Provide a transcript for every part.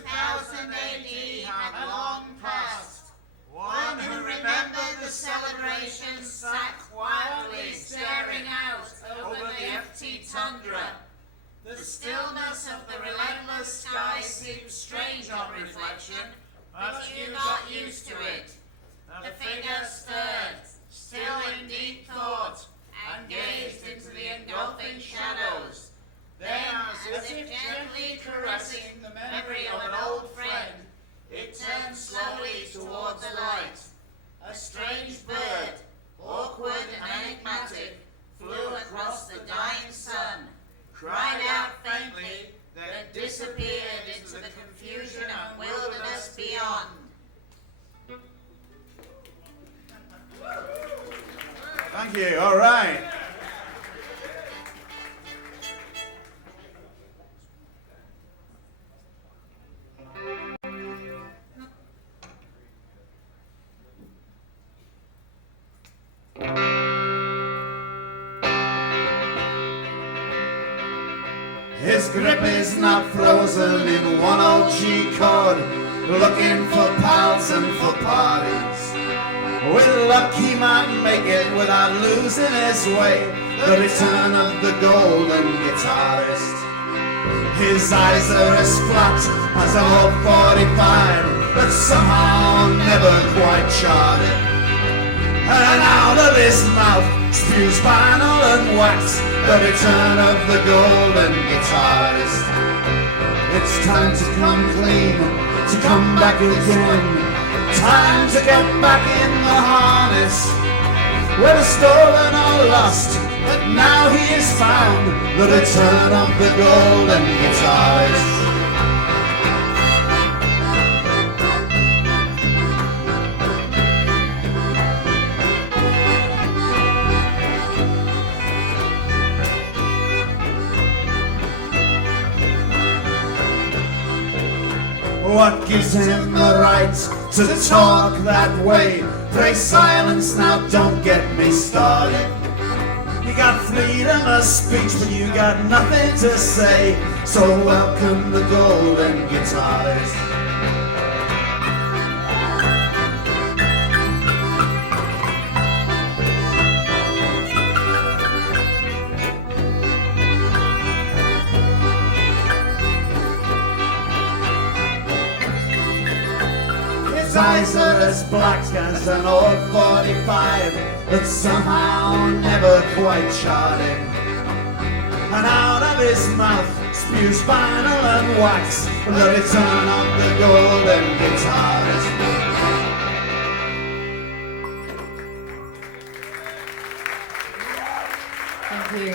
2000 AD had long passed. One who remembered the celebration sat quietly staring out over the empty tundra. The stillness of the relentless sky seemed strange on reflection, but you got used to it. The figure stirred, still in deep thought, and gazed into the engulfing shadows. Then, as if gently caressing the memory of an old friend, it turned slowly toward the light. A strange bird, awkward and enigmatic, flew across the dying sun, cried out faintly, then disappeared into the confusion and wilderness beyond. Thank you. All right. His grip is not frozen in one old G chord, looking for pals and for parties. With luck he might make it without losing his way, the return of the golden guitarist. His eyes are as flat as an old 45 that somehow never quite charted. And out of his mouth spews vinyl and wax, the return of the golden guitarist. It's time to come clean, to come back again. Time to get back in the harness, whether stolen or lost, but now he is found, the return of the golden guitarist. What gives him the right to talk that way? Pray silence now, don't get me started. You got freedom of speech, but you got nothing to say. So welcome the golden guitarist. His eyes are as black as an old 45 that somehow never quite charted. And out of his mouth spews vinyl and wax, the return of the golden guitarist. Thank you.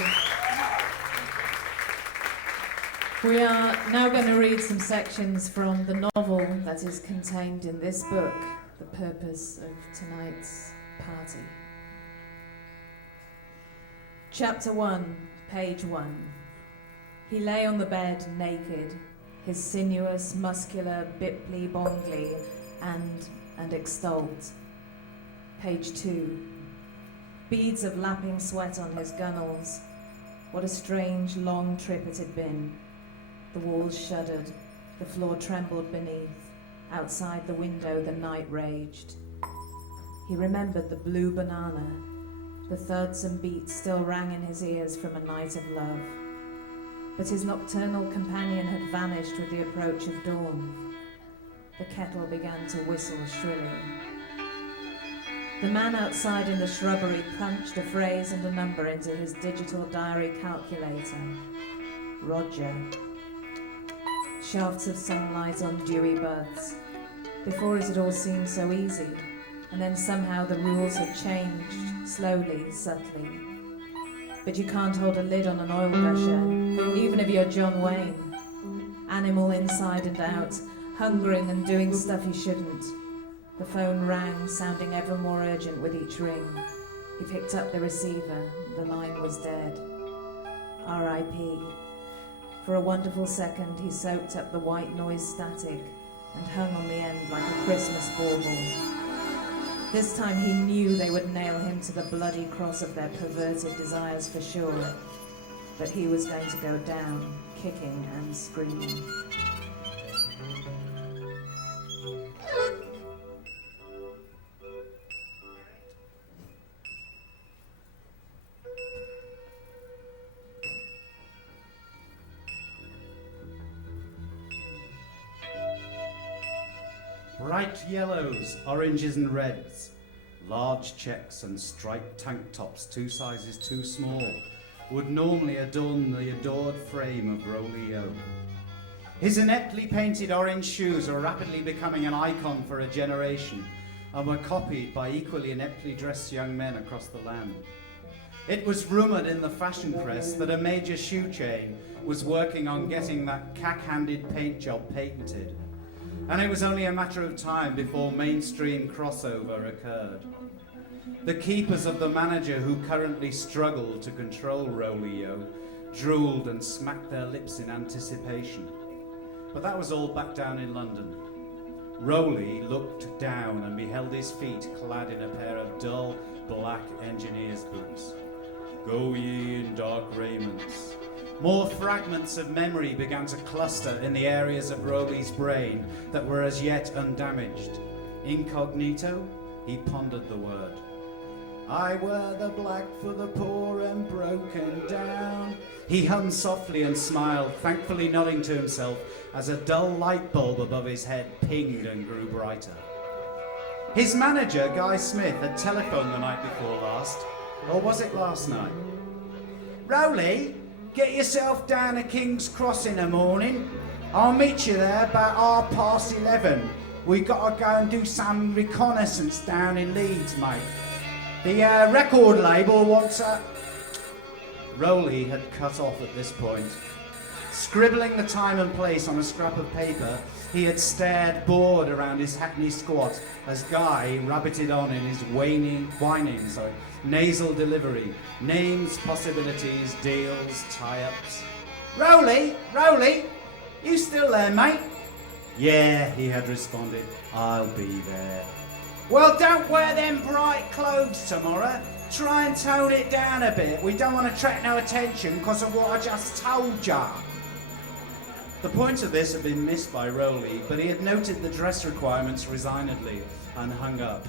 We are now going to read some sections from the novel that is contained in this book, the purpose of tonight's party. Chapter 1, page 1. He lay on the bed naked, his sinuous, muscular, biply bongly and extolled. Page 2. Beads of lapping sweat on his gunnels. What a strange, long trip it had been. The walls shuddered, the floor trembled beneath. Outside the window the night raged. He remembered the blue banana. The thuds and beats still rang in his ears from a night of love. But his nocturnal companion had vanished with the approach of dawn. The kettle began to whistle shrilly. The man outside in the shrubbery punched a phrase and a number into his digital diary calculator. Roger. Shafts of sunlight on dewy buds. Before it had all seemed so easy, and then somehow the rules had changed, slowly, subtly. But you can't hold a lid on an oil gusher, even if you're John Wayne. Animal inside and out, hungering and doing stuff he shouldn't. The phone rang, sounding ever more urgent with each ring. He picked up the receiver. The line was dead. R.I.P. For a wonderful second, he soaked up the white noise static and hung on the end like a Christmas bauble. This time he knew they would nail him to the bloody cross of their perverted desires for sure. But he was going to go down, kicking and screaming. Bright yellows, oranges and reds, large checks and striped tank tops 2 sizes too small would normally adorn the adored frame of Rolio. His ineptly painted orange shoes are rapidly becoming an icon for a generation and were copied by equally ineptly dressed young men across the land. It was rumoured in the fashion press that a major shoe chain was working on getting that cack-handed paint job patented, and it was only a matter of time before mainstream crossover occurred. The keepers of the manager who currently struggled to control Rolio drooled and smacked their lips in anticipation. But that was all back down in London. Rolly looked down and beheld his feet clad in a pair of dull black engineer's boots. Go ye in dark raiments. More fragments of memory began to cluster in the areas of Rolly's brain that were as yet undamaged. Incognito, he pondered the word. I wear the black for the poor and broken down. He hummed softly and smiled, thankfully nodding to himself as a dull light bulb above his head pinged and grew brighter. His manager, Guy Smith, had telephoned the night before last, or was it last night? Rowley, get yourself down to King's Cross in the morning. I'll meet you there about 11:30. We got to go and do some reconnaissance down in Leeds, mate. The record label wants a... Rowley had cut off at this point. Scribbling the time and place on a scrap of paper, he had stared bored around his hackney squat as Guy rabbited on in his whining, nasal delivery. Names, possibilities, deals, tie-ups. Rowley, you still there, mate? Yeah, he had responded. I'll be there. Well, don't wear them bright clothes tomorrow. Try and tone it down a bit. We don't want to attract no attention because of what I just told ya. The point of this had been missed by Rowley, but he had noted the dress requirements resignedly and hung up.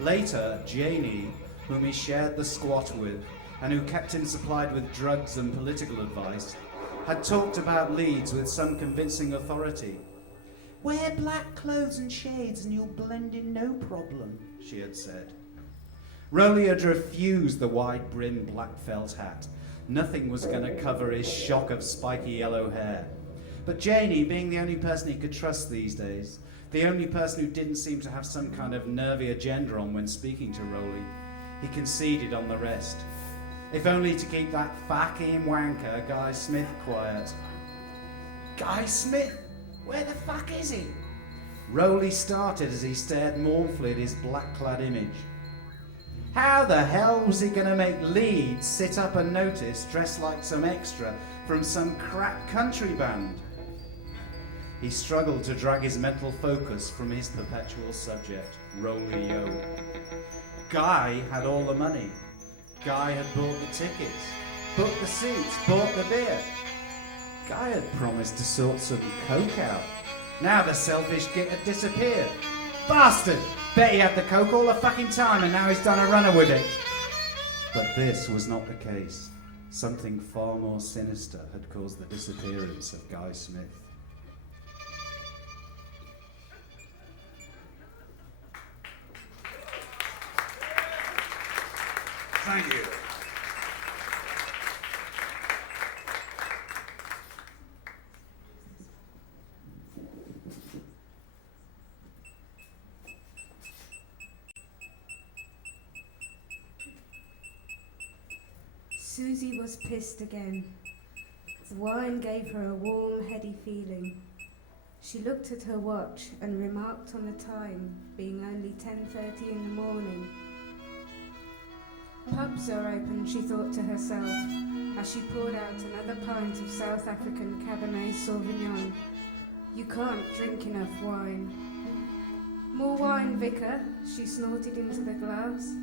Later, Janie, whom he shared the squat with, and who kept him supplied with drugs and political advice, had talked about Leeds with some convincing authority. Wear black clothes and shades and you'll blend in no problem, she had said. Rowley had refused the wide-brimmed black felt hat. Nothing was going to cover his shock of spiky yellow hair. But Janie, being the only person he could trust these days, the only person who didn't seem to have some kind of nervy agenda on when speaking to Rowley, he conceded on the rest. If only to keep that fucking wanker, Guy Smith, quiet. Guy Smith? Where the fuck is he? Rowley started as he stared mournfully at his black-clad image. How the hell was he going to make Leeds sit up and notice dressed like some extra from some crap country band? He struggled to drag his mental focus from his perpetual subject, Rolio. Guy had all the money. Guy had bought the tickets, booked the seats, bought the beer. Guy had promised to sort some coke out. Now the selfish git had disappeared. Bastard! Bet he had the coke all the fucking time and now he's done a runner with it. But this was not the case. Something far more sinister had caused the disappearance of Guy Smith. Thank you. Susie was pissed again. The wine gave her a warm, heady feeling. She looked at her watch and remarked on the time being only 10:30 in the morning. Pubs are open, she thought to herself, as she poured out another pint of South African Cabernet Sauvignon. You can't drink enough wine. More wine, Vicar, she snorted into the glass.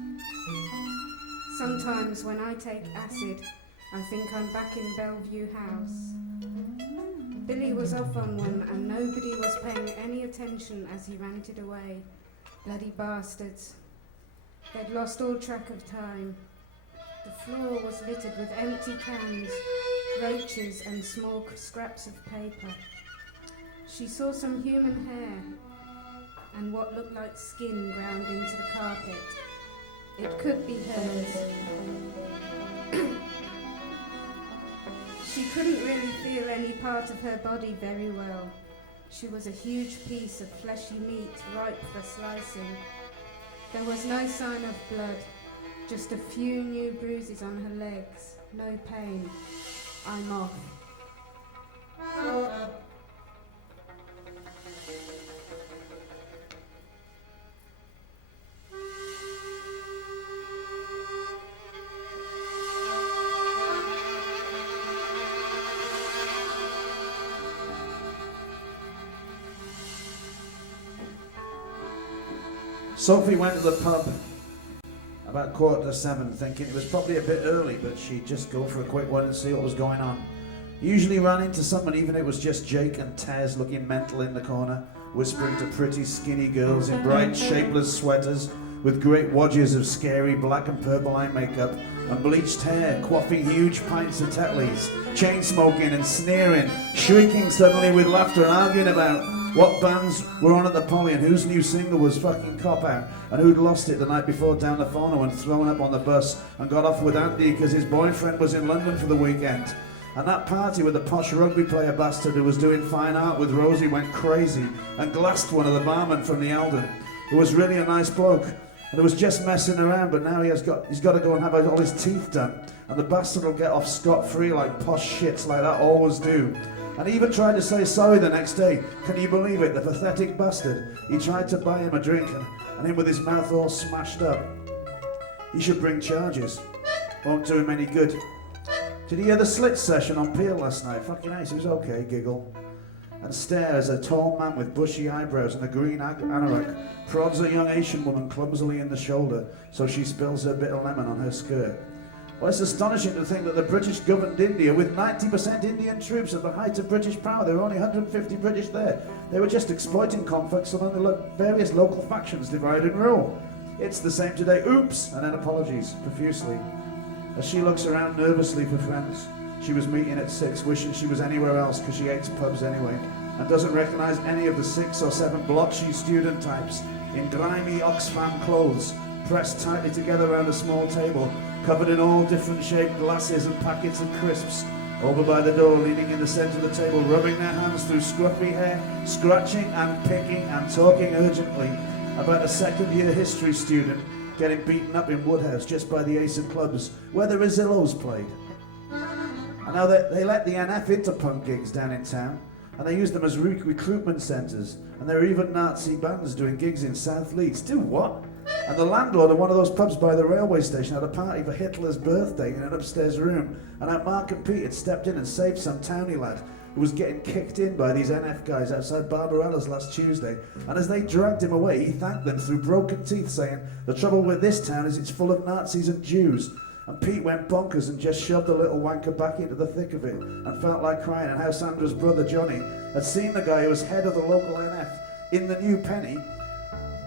Sometimes when I take acid, I think I'm back in Bellevue House. Billy was off on one and nobody was paying any attention as he ranted away. Bloody bastards. They'd lost all track of time. The floor was littered with empty cans, roaches and small scraps of paper. She saw some human hair. and what looked like skin ground into the carpet. It could be hers. She couldn't really feel any part of her body very well. She was a huge piece of fleshy meat ripe for slicing. There was no sign of blood, just a few new bruises on her legs. No pain. I'm off. Sophie went to the pub about 7:15, thinking it was probably a bit early, but she'd just go for a quick one and see what was going on. Usually ran into someone, even if it was just Jake and Tez looking mental in the corner, whispering to pretty skinny girls in bright shapeless sweaters with great wadges of scary black and purple eye makeup and bleached hair, quaffing huge pints of Tetleys, chain smoking and sneering, shrieking suddenly with laughter and arguing about what bands were on at the Poly and whose new single was fucking Cop Out and who'd lost it the night before down the phono and thrown up on the bus and got off with Andy because his boyfriend was in London for the weekend. And that party with the posh rugby player bastard who was doing fine art with Rosie went crazy and glassed one of the barmen from the Eldon, who was really a nice bloke and who was just messing around, but now he's got to go and have all his teeth done, and the bastard will get off scot-free like posh shits like that always do. And he even tried to say sorry the next day. Can you believe it? The pathetic bastard. He tried to buy him a drink and him with his mouth all smashed up. He should bring charges. Won't do him any good. Did you hear the Slit session on Peel last night? Fucking nice, it was okay, giggle. And stare as a tall man with bushy eyebrows and a green anorak prods a young Asian woman clumsily in the shoulder so she spills her bit of lemon on her skirt. Well, it's astonishing to think that the British governed India with 90% Indian troops at the height of British power. There were only 150 British there. They were just exploiting conflicts among the various local factions divide and rule. It's the same today. Oops! And then apologies profusely. As she looks around nervously for friends, she was meeting at 6, wishing she was anywhere else because she hates pubs anyway, and doesn't recognise any of the 6 or 7 blotchy student types in grimy Oxfam clothes, pressed tightly together around a small table, covered in all different shaped glasses and packets of crisps, over by the door, leaning in the centre of the table, rubbing their hands through scruffy hair, scratching and picking and talking urgently about a second-year history student getting beaten up in Woodhouse just by the Ace of Clubs, where the Rosillos played. And now they let the NF into punk gigs down in town, and they used them as recruitment centres, and there are even Nazi bands doing gigs in South Leeds. Do what? And the landlord of one of those pubs by the railway station had a party for Hitler's birthday in an upstairs room, and how Mark and Pete had stepped in and saved some townie lad who was getting kicked in by these NF guys outside Barbarella's last Tuesday. And as they dragged him away, he thanked them through broken teeth, saying, "The trouble with this town is it's full of Nazis and Jews." And Pete went bonkers and just shoved the little wanker back into the thick of it and felt like crying. And how Sandra's brother Johnny had seen the guy who was head of the local NF in the New Penny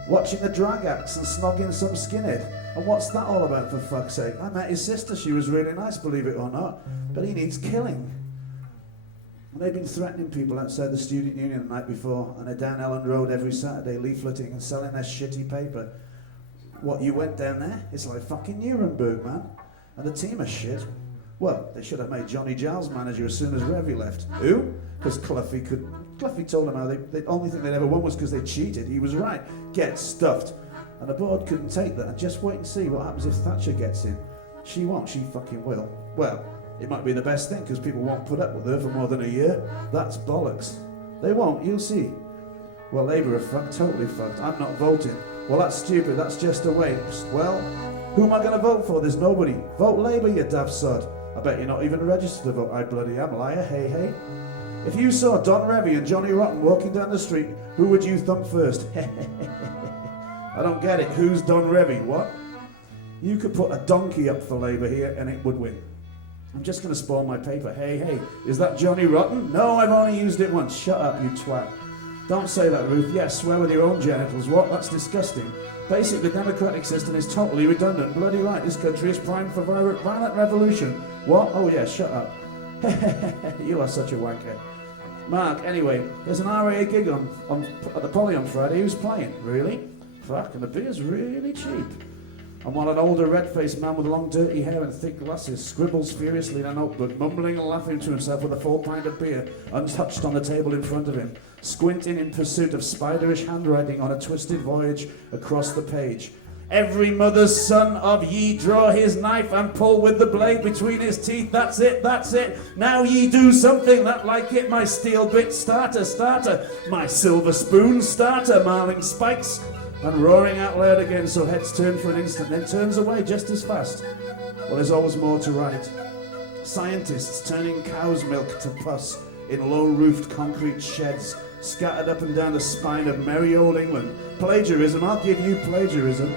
watching the drag acts and snogging some skinhead. And what's that all about, for fuck's sake? I met his sister, she was really nice, believe it or not, but he needs killing. And they've been threatening people outside the student union the night before, and they're down Ellen Road every Saturday leafleting and selling their shitty paper. What, you went down there? It's like fucking Nuremberg, man. And the team are shit. Well, they should have made Johnny Giles manager as soon as Revy left. Who? Because Cluffy told him how the only thing they'd ever won was because they cheated. He was right. Get stuffed. And the board couldn't take that. And just wait and see what happens if Thatcher gets in. She won't, she fucking will. Well, it might be the best thing because people won't put up with her for more than a year. That's bollocks. They won't, you'll see. Well, Labour are fucked, totally fucked. I'm not voting. Well, that's stupid, that's just a waste. Well, who am I going to vote for? There's nobody. Vote Labour, you daft sod. I bet you're not even registered to vote. I bloody am, liar, hey, hey. If you saw Don Revy and Johnny Rotten walking down the street, who would you thump first? I don't get it. Who's Don Revy? What? You could put a donkey up for Labour here and it would win. I'm just going to spoil my paper. Hey, hey, is that Johnny Rotten? No, I've only used it once. Shut up, you twat. Don't say that, Ruth. Yes, swear with your own genitals. What? That's disgusting. Basically, the democratic system is totally redundant. Bloody right, this country is primed for violent revolution. What? Oh yeah, shut up. You are such a wanker. Mark, anyway, there's an RAA gig at the Poly on Friday. Who's playing? Really? Fuck, and the beer's really cheap. And while an older red-faced man with long dirty hair and thick glasses scribbles furiously in a notebook, mumbling and laughing to himself with a full pint of beer untouched on the table in front of him, squinting in pursuit of spiderish handwriting on a twisted voyage across the page. Every mother's son of ye draw his knife and pull with the blade between his teeth. That's it, that's it. Now ye do something that like it. My steel bit starter. My silver spoon starter, marling spikes. And roaring out loud again, so heads turn for an instant, then turns away just as fast. Well, there's always more to write. Scientists turning cow's milk to pus in low-roofed concrete sheds, scattered up and down the spine of merry old England. Plagiarism, I'll give you plagiarism.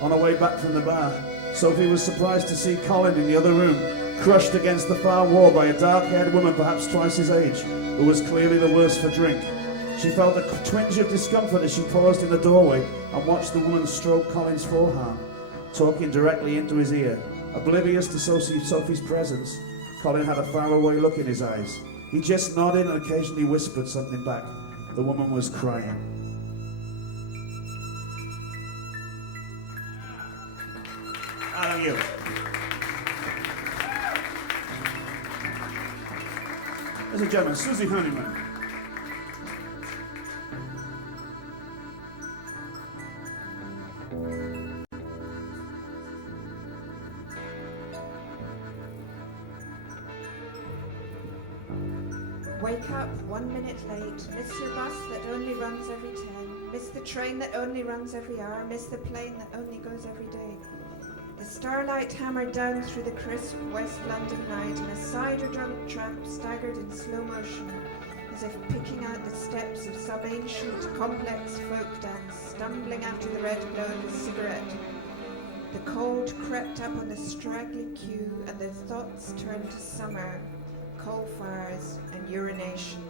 On her way back from the bar, Sophie was surprised to see Colin in the other room, crushed against the far wall by a dark-haired woman perhaps twice his age, who was clearly the worse for drink. She felt a twinge of discomfort as she paused in the doorway and watched the woman stroke Colin's forearm, talking directly into his ear. Oblivious to Sophie's presence, Colin had a faraway look in his eyes. He just nodded and occasionally whispered something back. The woman was crying. Aadam, you. Ladies and gentlemen, Susie Honeyman. Wake up 1 minute late, miss your bus that only runs every 10, miss the train that only runs every hour, miss the plane that only goes every day. The starlight hammered down through the crisp West London night, and a cider-drunk tramp staggered in slow motion, as if picking out the steps of some ancient, complex folk dance, stumbling after the red glow of a cigarette. The cold crept up on the straggling queue, and their thoughts turned to summer, coal fires, and urination.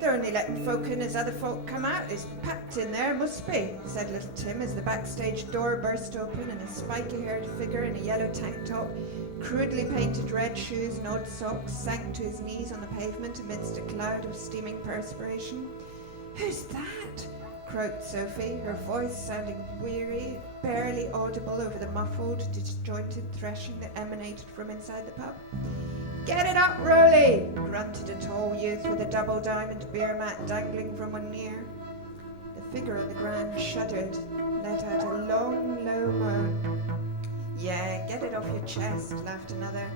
They're only letting folk in as other folk come out. It's packed in there, must be, said little Tim as the backstage door burst open and a spiky-haired figure in a yellow tank top, crudely painted red shoes and odd socks sank to his knees on the pavement amidst a cloud of steaming perspiration. Who's that? Croaked Sophie, her voice sounding weary, barely audible over the muffled, disjointed threshing that emanated from inside the pub. Get it up, Rolly! Grunted a tall youth with a double diamond beer mat dangling from one ear. The figure on the ground shuddered, let out a long, low moan. Yeah, get it off your chest, laughed another.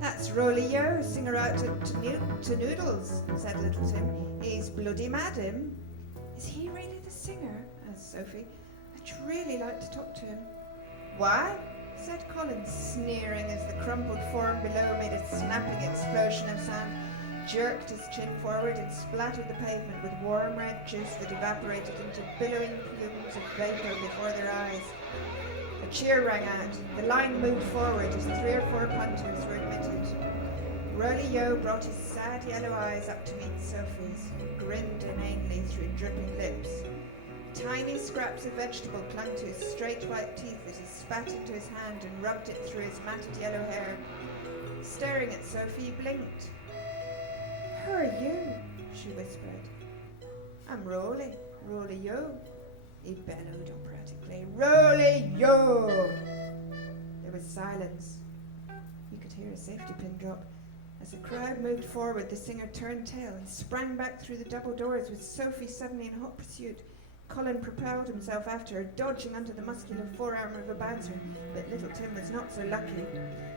That's Rolly-yo, singer out to Noodles, said little Tim. He's bloody mad, him. Is he really the singer? Asked Sophie. I'd really like to talk to him. Why? Said Colin, sneering as the crumpled form below made a snapping explosion of sound, jerked his chin forward and splattered the pavement with warm red juice that evaporated into billowing plumes of vapour before their eyes. A cheer rang out. The line moved forward as 3 or 4 punters were admitted. Rolly-yo brought his sad yellow eyes up to meet Sophie's, grinned inanely through dripping lips. Tiny scraps of vegetable clung to his straight white teeth as he spat into his hand and rubbed it through his matted yellow hair. Staring at Sophie, he blinked. Who are you? She whispered. I'm Rolly. Rolly-yo. He bellowed operatically. Rolly-yo! There was silence. You could hear a safety pin drop. As the crowd moved forward, the singer turned tail and sprang back through the double doors with Sophie suddenly in hot pursuit. Colin propelled himself after her, dodging under the muscular forearm of a bouncer, but little Tim was not so lucky.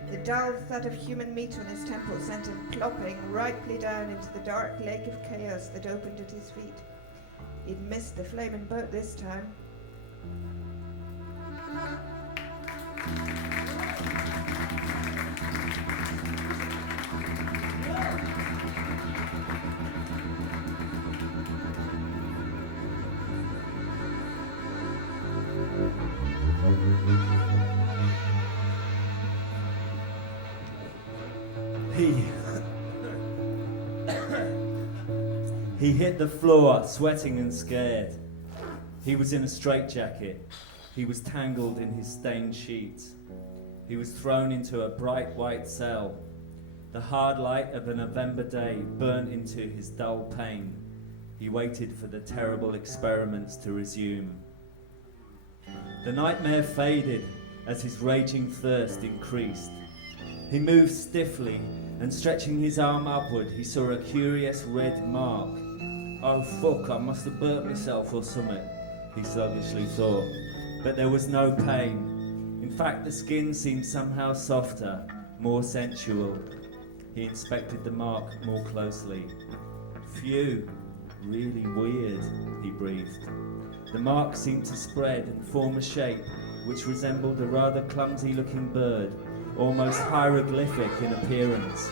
The dull thud of human meat on his temple sent him plopping rightly down into the dark lake of chaos that opened at his feet. He'd missed the flaming boat this time. He hit the floor, sweating and scared. He was in a straitjacket. He was tangled in his stained sheets. He was thrown into a bright white cell. The hard light of a November day burnt into his dull pain. He waited for the terrible experiments to resume. The nightmare faded as his raging thirst increased. He moved stiffly, and stretching his arm upward, he saw a curious red mark. Oh fuck, I must have burnt myself or something, he sluggishly thought. But there was no pain. In fact, the skin seemed somehow softer, more sensual. He inspected the mark more closely. Phew, really weird, he breathed. The mark seemed to spread and form a shape which resembled a rather clumsy-looking bird, almost hieroglyphic in appearance.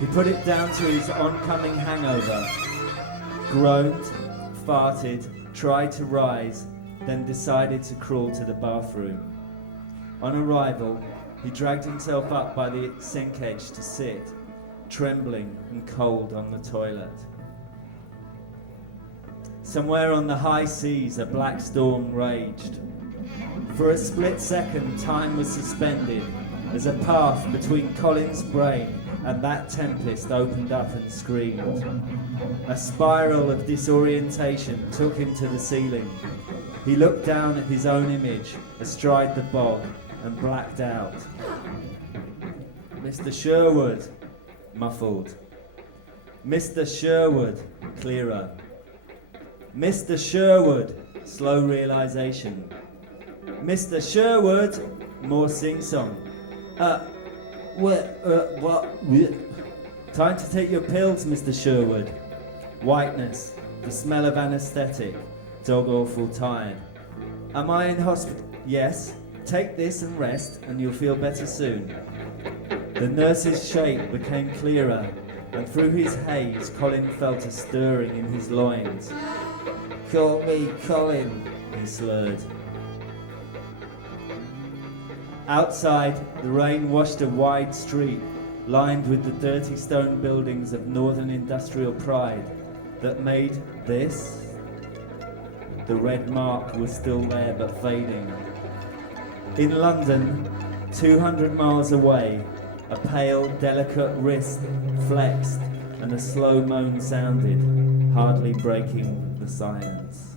He put it down to his oncoming hangover, groaned, farted, tried to rise, then decided to crawl to the bathroom. On arrival, he dragged himself up by the sink edge to sit, trembling and cold on the toilet. Somewhere on the high seas, a black storm raged. For a split second, time was suspended as a path between Colin's brain and that tempest opened up and screamed. A spiral of disorientation took him to the ceiling. He looked down at his own image astride the bog and blacked out. Mr. Sherwood, muffled. Mr. Sherwood, clearer. Mr. Sherwood, slow realization. Mr. Sherwood, more sing-song. What? Time to take your pills, Mr. Sherwood. Whiteness, the smell of anesthetic, dog awful tired. Am I in hospital? Yes. Take this and rest, and you'll feel better soon. The nurse's shape became clearer, and through his haze, Colin felt a stirring in his loins. Call me Colin, he slurred. Outside, the rain washed a wide street, lined with the dirty stone buildings of northern industrial pride that made this. The red mark was still there but fading. In London, 200 miles away, a pale, delicate wrist flexed and a slow moan sounded, hardly breaking the silence.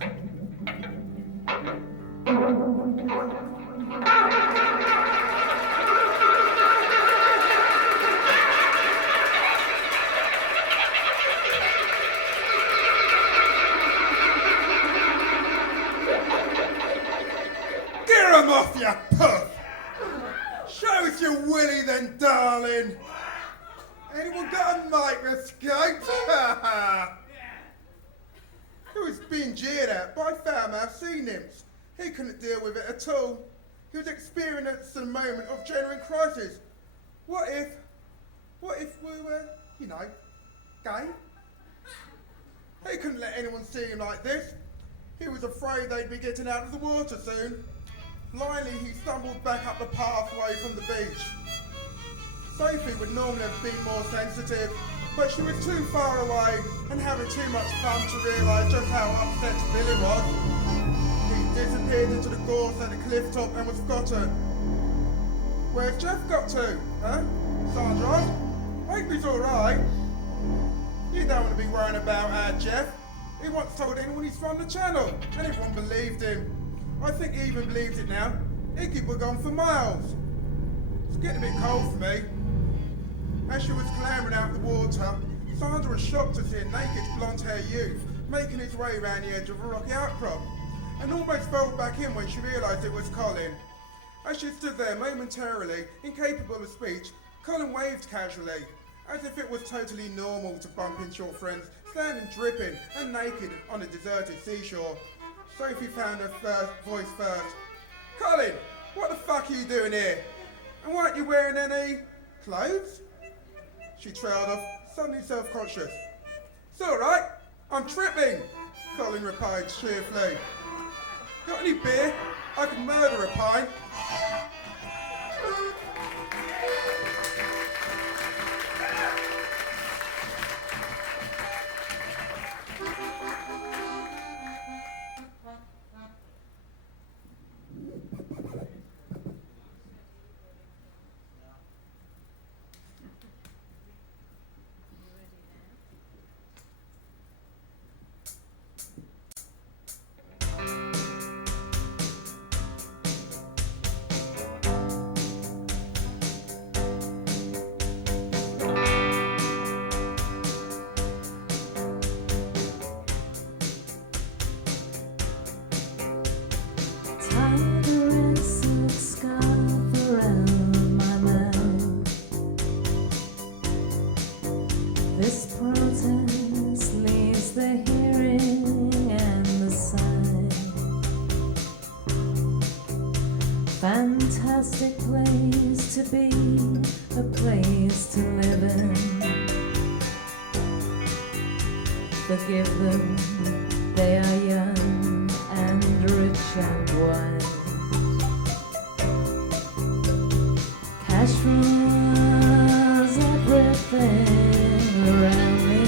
Get 'em off, you puff! Show us your willy then, darling! Anyone got a microscope? He was being jeered at by foul-mouthed sea nymphs. He couldn't deal with it at all. He was experiencing a moment of genuine crisis. What if we were, gay? He couldn't let anyone see him like this. He was afraid they'd be getting out of the water soon. Blindly, he stumbled back up the pathway from the beach. Sophie would normally have been more sensitive, but she was too far away and having too much fun to realise just how upset Billy was. He disappeared into the gorse at the cliff top and was forgotten. Where's Jeff got to, huh? Sandra? Hope he's alright. You don't want to be worrying about our Jeff. He once told anyone he's from the channel, and everyone believed him. I think he even believes it now. Iggy were gone for miles. It's getting a bit cold for me. As she was clambering out the water, Sandra was shocked to see a naked blonde-haired youth making his way around the edge of a rocky outcrop, and almost fell back in when she realised it was Colin. As she stood there momentarily, incapable of speech, Colin waved casually, as if it was totally normal to bump into your friends standing dripping and naked on a deserted seashore. Sophie found her voice first. Colin, what the fuck are you doing here? And weren't you wearing any clothes? She trailed off, suddenly self-conscious. It's alright, I'm tripping, Colin replied cheerfully. Got any beer? I could murder a pint. This protest leaves the hearing and the sight. Fantastic place to be, a place to live in. Forgive them, they are young and rich and wise. Cash rules everything around me.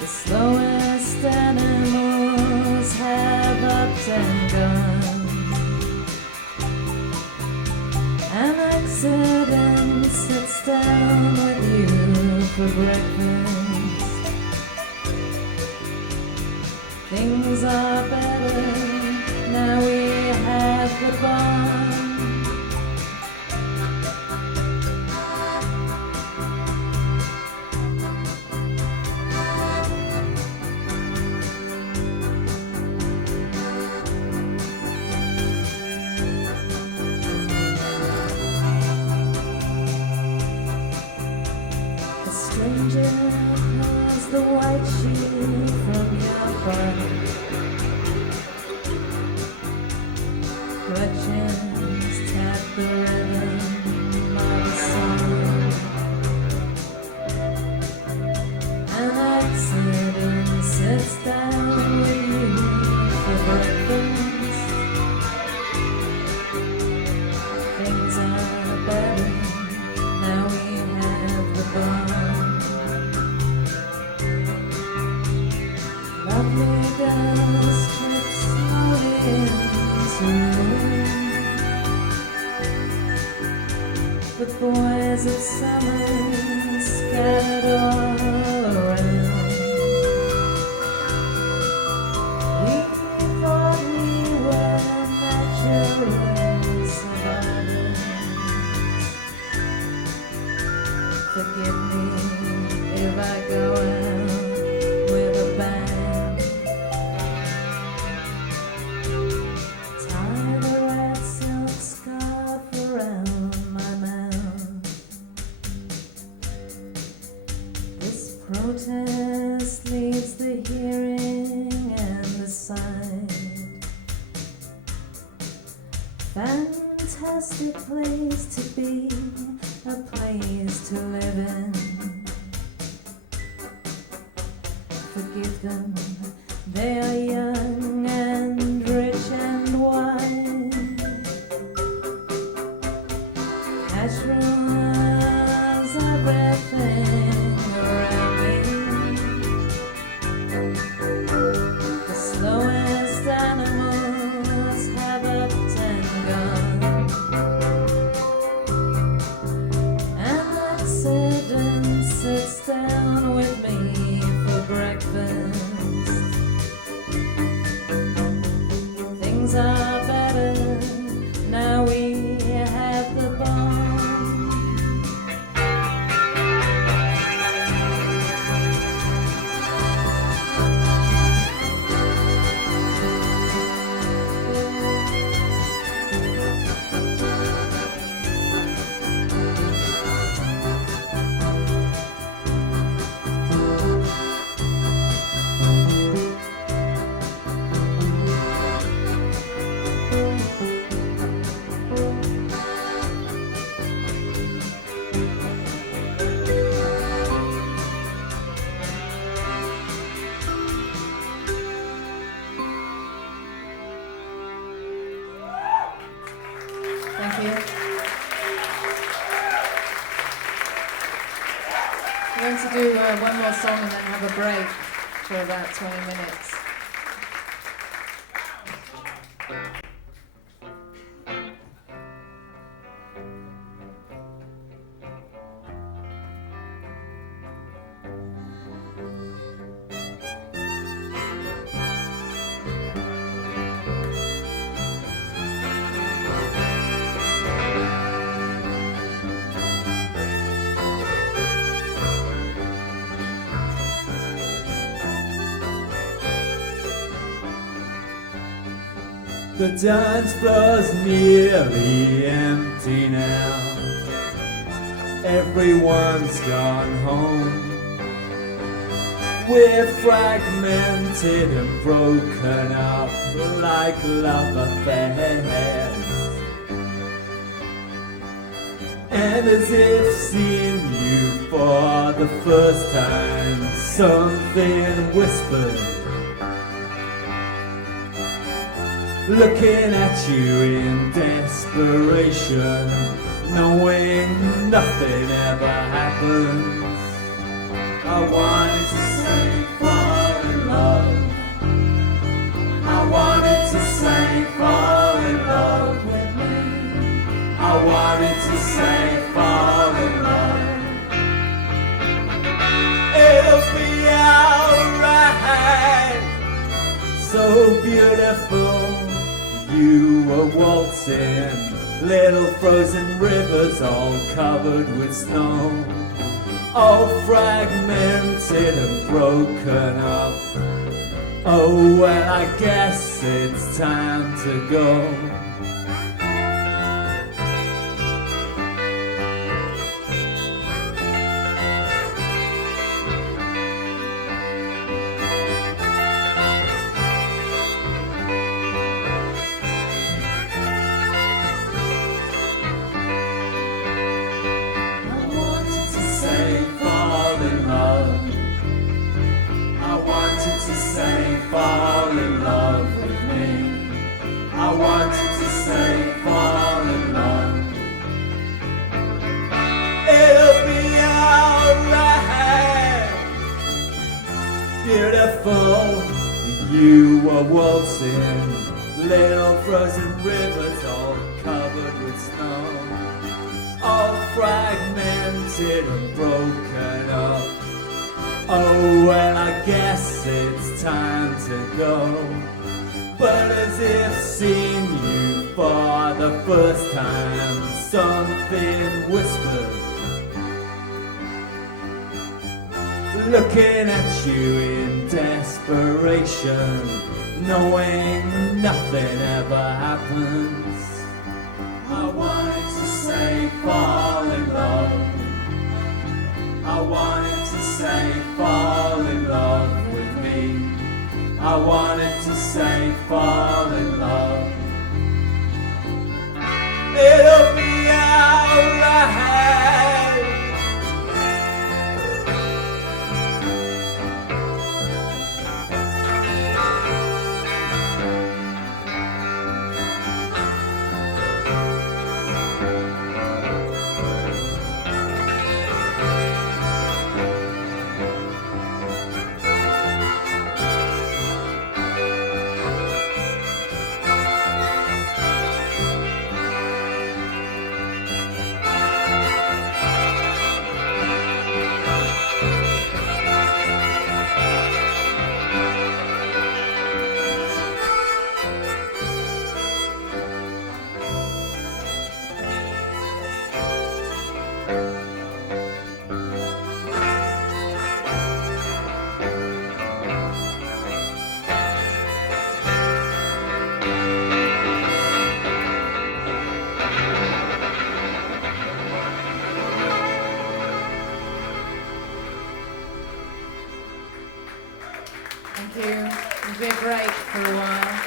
The slowest animals have upped and gone. An accident sits down with you for breakfast. Things are better now we have the bond. A stranger pulls the white sheet from your body. Clutches tap the rhythm of a song. An accident sits down with you for breakfast. Things are better now we have the bond. Lovely girls slip slowly into the boys of summer scattered all around. We thought we were natural survivors. Forgive me if I go out with a bang. Tie the red silk scarf around my mouth. This protest leaves the hearing and the sight. Fantastic place to be, a place to live in. Forgive them, they are young and rich and wise. Cash rules everything around me. The slowest animals have upped and gone. An accident sits down with me for breakfast. Things are better now we have the bond. Thank you. We're going to do one more song and then have a break for about 20 minutes. The dance floor's nearly empty now. everyone's gone home. We're fragmented and broken up like love affairs. And as if seeing you for the first time, something whispered, looking at you in desperation, knowing nothing ever happens. I wanted to say fall in love. I wanted to say fall in love with me. I wanted to say fall in love. It'll be alright. So beautiful, you were waltzing, little frozen rivers all covered with snow, all fragmented and broken up. Oh, well, I guess it's time to go. Fall in love with me. I wanted to say fall in love. It'll be alright. Beautiful, you were waltzing, little frozen rivers all covered with snow, all fragmented and broken up. Oh, well, I guess it's time to go. But as if seeing you for the first time, something whispered, looking at you in desperation, knowing nothing ever happens. I wanted to say fall in love. I wanted to say fall in love with me. I wanted to say fall in love. It'll be alright. Thank you. We'll be a break for a while.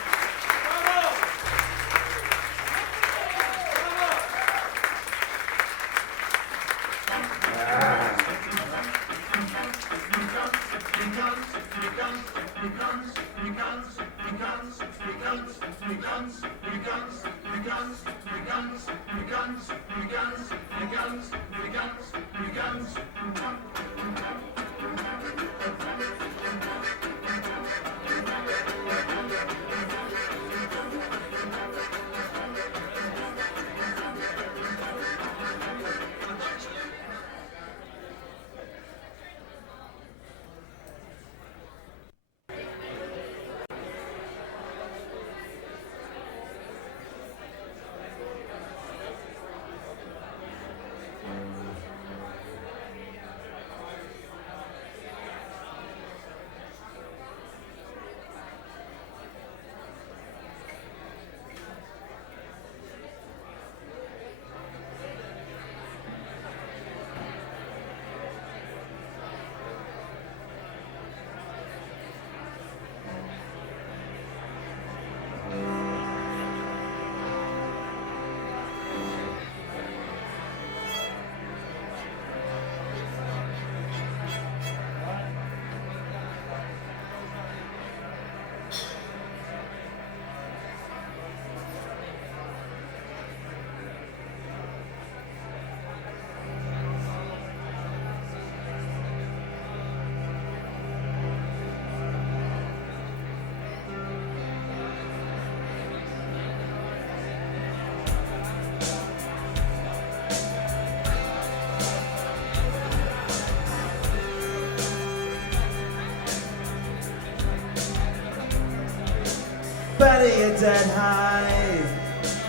bury your dead high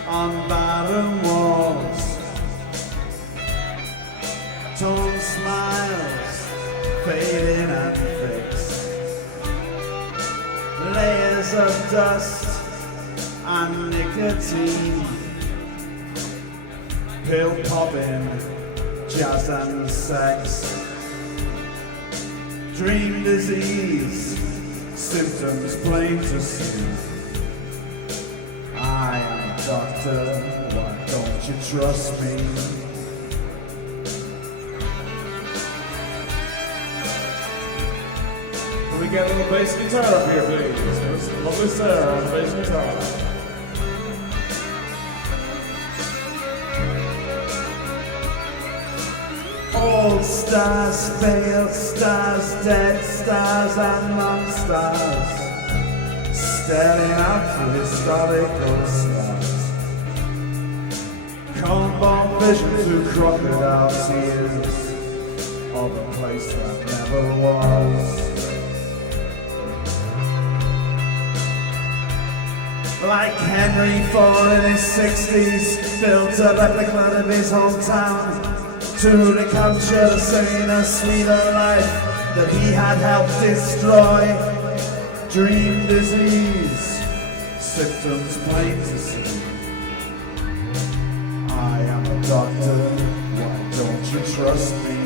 on barren walls. Torn smiles, fading and fixed. Layers of dust and nicotine. Pill popping, jazz and sex. Dream disease, symptoms plain to see. I am a doctor, why don't you trust me? Can we get a little bass guitar up here, please? There's lovely Sarah on the bass guitar. Old stars, failed stars, dead stars and non-stars, staring out for historical stars. Cornball visions through crocodile tears of a place that never was. Like Henry IV in his 60s, built a replica of his hometown to recapture the saner, sweeter life that he had helped destroy. Dream disease, symptoms plain to see. I am a doctor, why don't you trust me?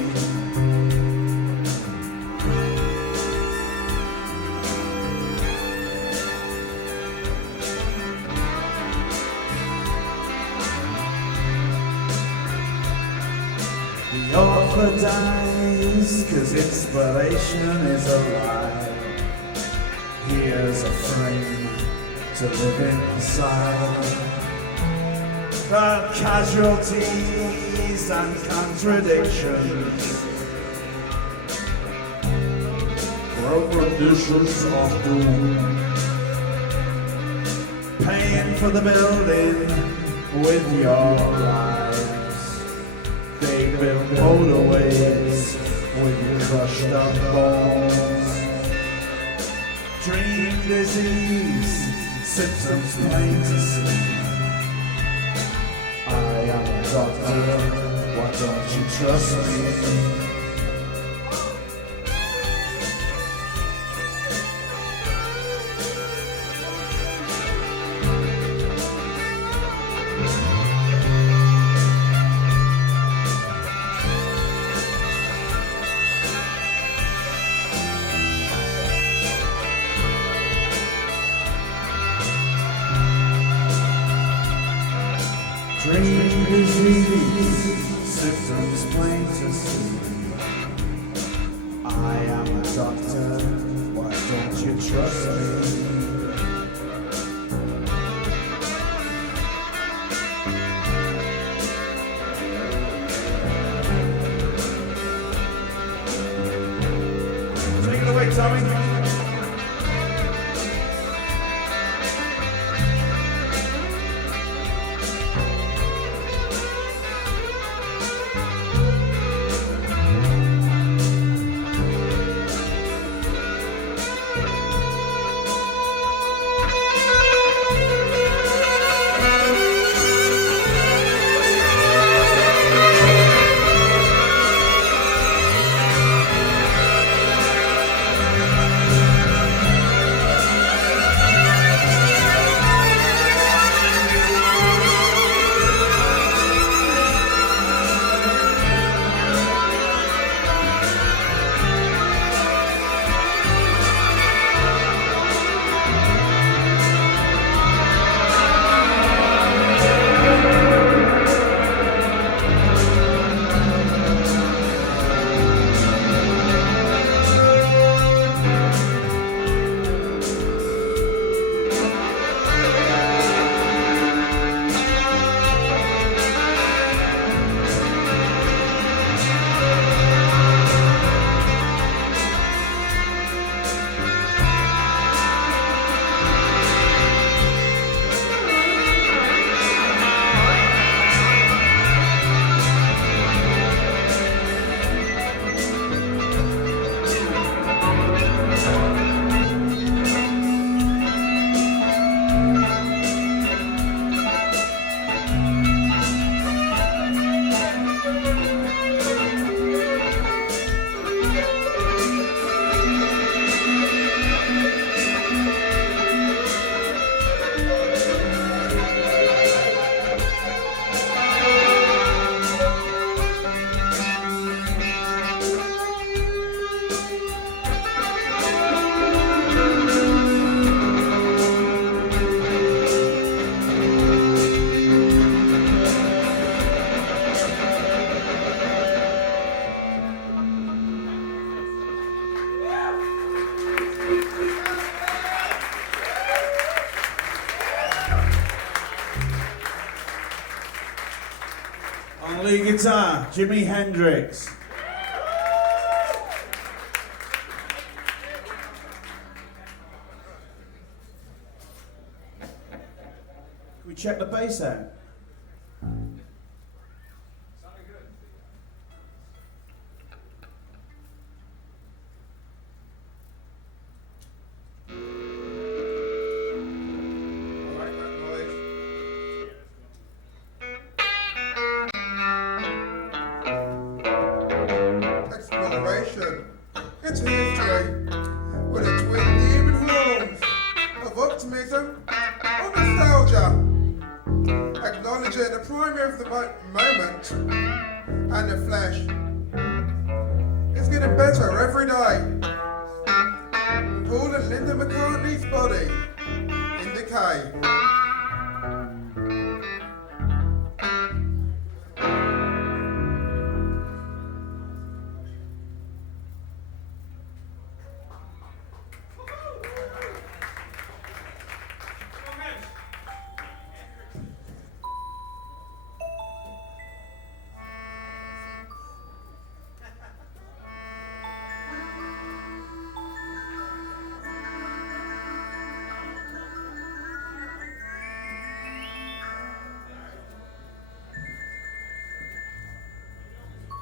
The author dies, 'cause inspiration is alive. Here's a frame to live inside. The casualties and contradictions, Conditions of doom. paying for the building with your lives. They build motorways with crushed up bones. Dream disease, symptoms plain to see. I am a doctor, why don't you trust me? Dream disease, symptoms plain to see. I am a doctor, why don't you trust me? Take it away, Tommy. drummer, Jimi Hendrix. Can we check the bass out? Exploration into history with a twin demon horns of optimism or nostalgia, acknowledging the primary of the moment and the flesh. It's getting better every day. Paul and Linda McCartney's body in decay.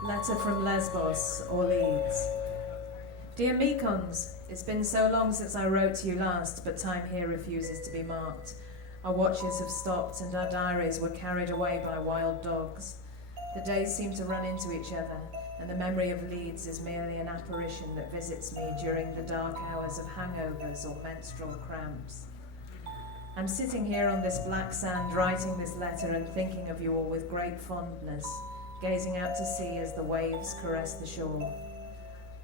Letter from Lesbos or Leeds. Dear Mekons, it's been so long since I wrote to you last, but time here refuses to be marked. Our watches have stopped and our diaries were carried away by wild dogs. The days seem to run into each other, and the memory of Leeds is merely an apparition that visits me during the dark hours of hangovers or menstrual cramps. I'm sitting here on this black sand writing this letter and thinking of you all with great fondness, gazing out to sea as the waves caress the shore.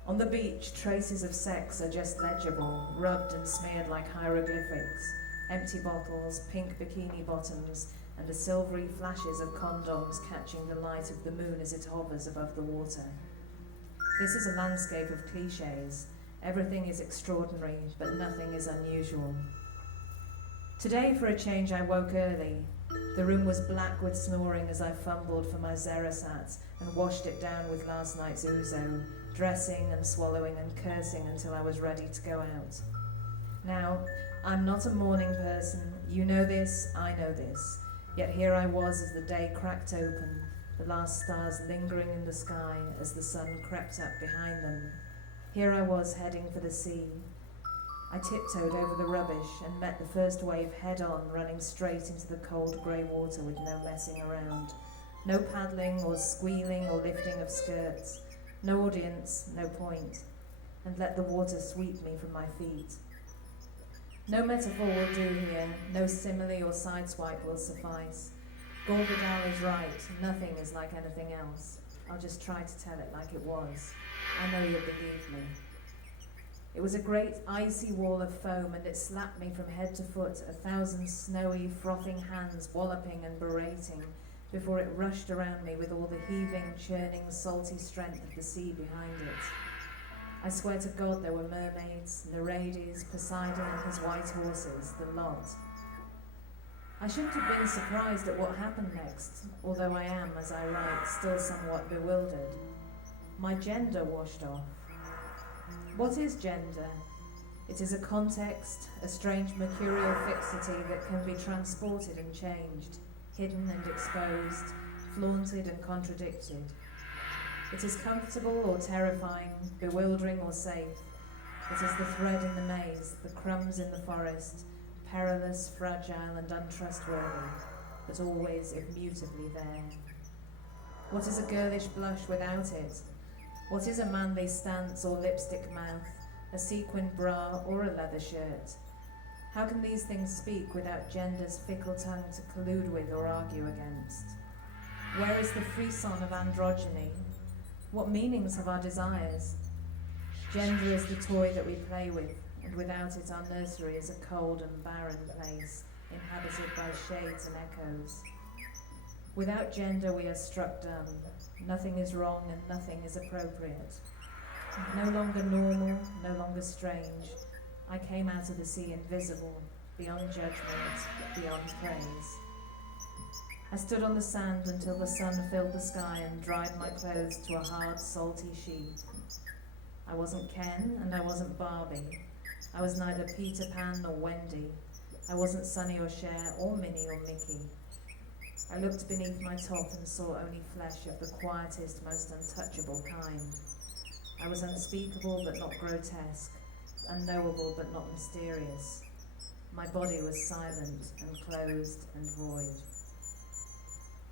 On the beach, traces of sex are just legible, rubbed and smeared like hieroglyphics, empty bottles, pink bikini bottoms, and the silvery flashes of condoms catching the light of the moon as it hovers above the water. This is a landscape of cliches. Everything is extraordinary, but nothing is unusual. Today, for a change, I woke early. The room was black with snoring as I fumbled for my Zeresat and washed it down with last night's ouzo, dressing and swallowing and cursing until I was ready to go out. Now, I'm not a morning person. You know this, I know this. Yet here I was as the day cracked open, the last stars lingering in the sky as the sun crept up behind them. Here I was heading for the sea. I tiptoed over the rubbish and met the first wave head-on, running straight into the cold grey water with no messing around. No paddling or squealing or lifting of skirts. No audience, no point. And let the water sweep me from my feet. No metaphor will do here, no simile or sideswipe will suffice. Gore Vidal is right, nothing is like anything else. I'll just try to tell it like it was. I know you'll believe me. It was a great icy wall of foam, and it slapped me from head to foot, 1,000 snowy, frothing hands walloping and berating, before it rushed around me with all the heaving, churning, salty strength of the sea behind it. I swear to God there were mermaids, Nereides, Poseidon and his white horses, the lot. I shouldn't have been surprised at what happened next, although I am, as I write, still somewhat bewildered. My gender washed off. What is gender? It is a context, a strange mercurial fixity that can be transported and changed, hidden and exposed, flaunted and contradicted. It is comfortable or terrifying, bewildering or safe. It is the thread in the maze, the crumbs in the forest, perilous, fragile and untrustworthy, but always immutably there. What is a girlish blush without it? What is a manly stance or lipstick mouth, a sequined bra or a leather shirt? How can these things speak without gender's fickle tongue to collude with or argue against? Where is the frisson of androgyny? What meanings have our desires? Gender is the toy that we play with, and without it our nursery is a cold and barren place, inhabited by shades and echoes. Without gender we are struck dumb. Nothing is wrong and nothing is appropriate. No longer normal, no longer strange. I came out of the sea invisible, beyond judgment, beyond praise. I stood on the sand until the sun filled the sky and dried my clothes to a hard, salty sheet. I wasn't Ken and I wasn't Barbie. I was neither Peter Pan nor Wendy. I wasn't Sonny or Cher or Minnie or Mickey. I looked beneath my top and saw only flesh of the quietest, most untouchable kind. I was unspeakable but not grotesque, unknowable but not mysterious. My body was silent and closed and void.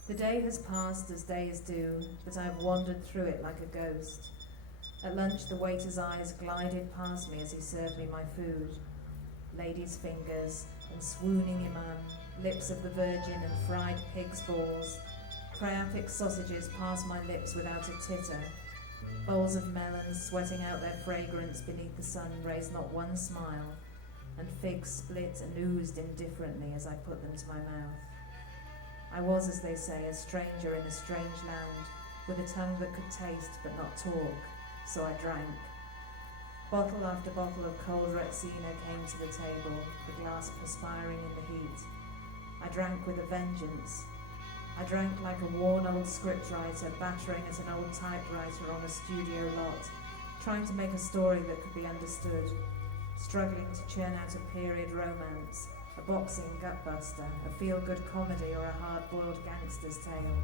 The day has passed as days do, but I've wandered through it like a ghost. At lunch, the waiter's eyes glided past me as he served me my food. Ladies' fingers and swooning imam, lips of the Virgin and fried pig's balls. Priapic sausages passed my lips without a titter. Bowls of melons sweating out their fragrance beneath the sun raised not one smile, and figs split and oozed indifferently as I put them to my mouth. I was, as they say, a stranger in a strange land, with a tongue that could taste but not talk, so I drank. Bottle after bottle of cold Retsina came to the table, the glass perspiring in the heat. I drank with a vengeance. I drank like a worn old scriptwriter battering at an old typewriter on a studio lot, trying to make a story that could be understood, struggling to churn out a period romance, a boxing gutbuster, a feel-good comedy or a hard-boiled gangster's tale.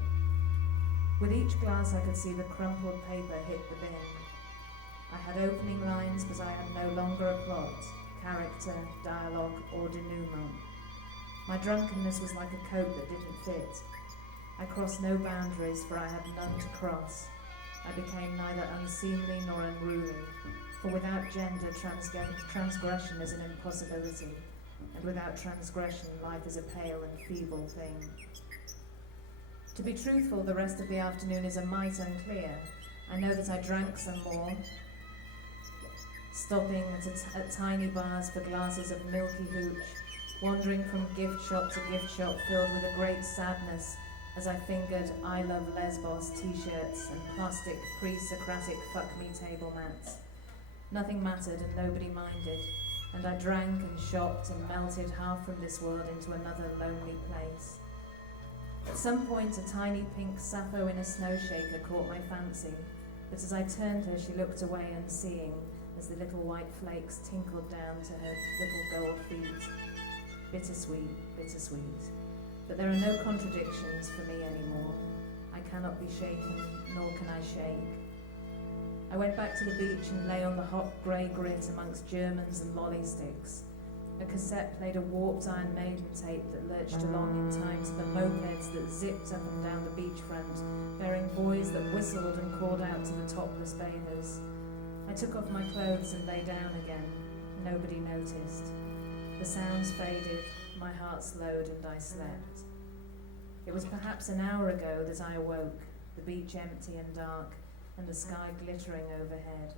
With each glass I could see the crumpled paper hit the bin. I had opening lines, but I had no longer a plot, character, dialogue, or denouement. My drunkenness was like a coat that didn't fit. I crossed no boundaries, for I had none to cross. I became neither unseemly nor unruly, for without gender transgression is an impossibility, and without transgression life is a pale and feeble thing. To be truthful, the rest of the afternoon is a mite unclear. I know that I drank some more, stopping at tiny bars for glasses of milky hooch, wandering from gift shop to gift shop filled with a great sadness as I fingered I Love Lesbos t-shirts and plastic pre-Socratic fuck-me table mats. Nothing mattered and nobody minded, and I drank and shopped and melted half from this world into another lonely place. At some point a tiny pink Sappho in a snow shaker caught my fancy, but as I turned her she looked away unseeing as the little white flakes tinkled down to her little gold feet. Bittersweet, bittersweet. But there are no contradictions for me anymore. I cannot be shaken, nor can I shake. I went back to the beach and lay on the hot grey grit amongst Germans and lolly sticks. A cassette played a warped Iron Maiden tape that lurched along in time to the mopeds that zipped up and down the beachfront, bearing boys that whistled and called out to the topless bathers. I took off my clothes and lay down again. Nobody noticed. The sounds faded, my heart slowed, and I slept. It was perhaps an hour ago that I awoke, the beach empty and dark, and the sky glittering overhead.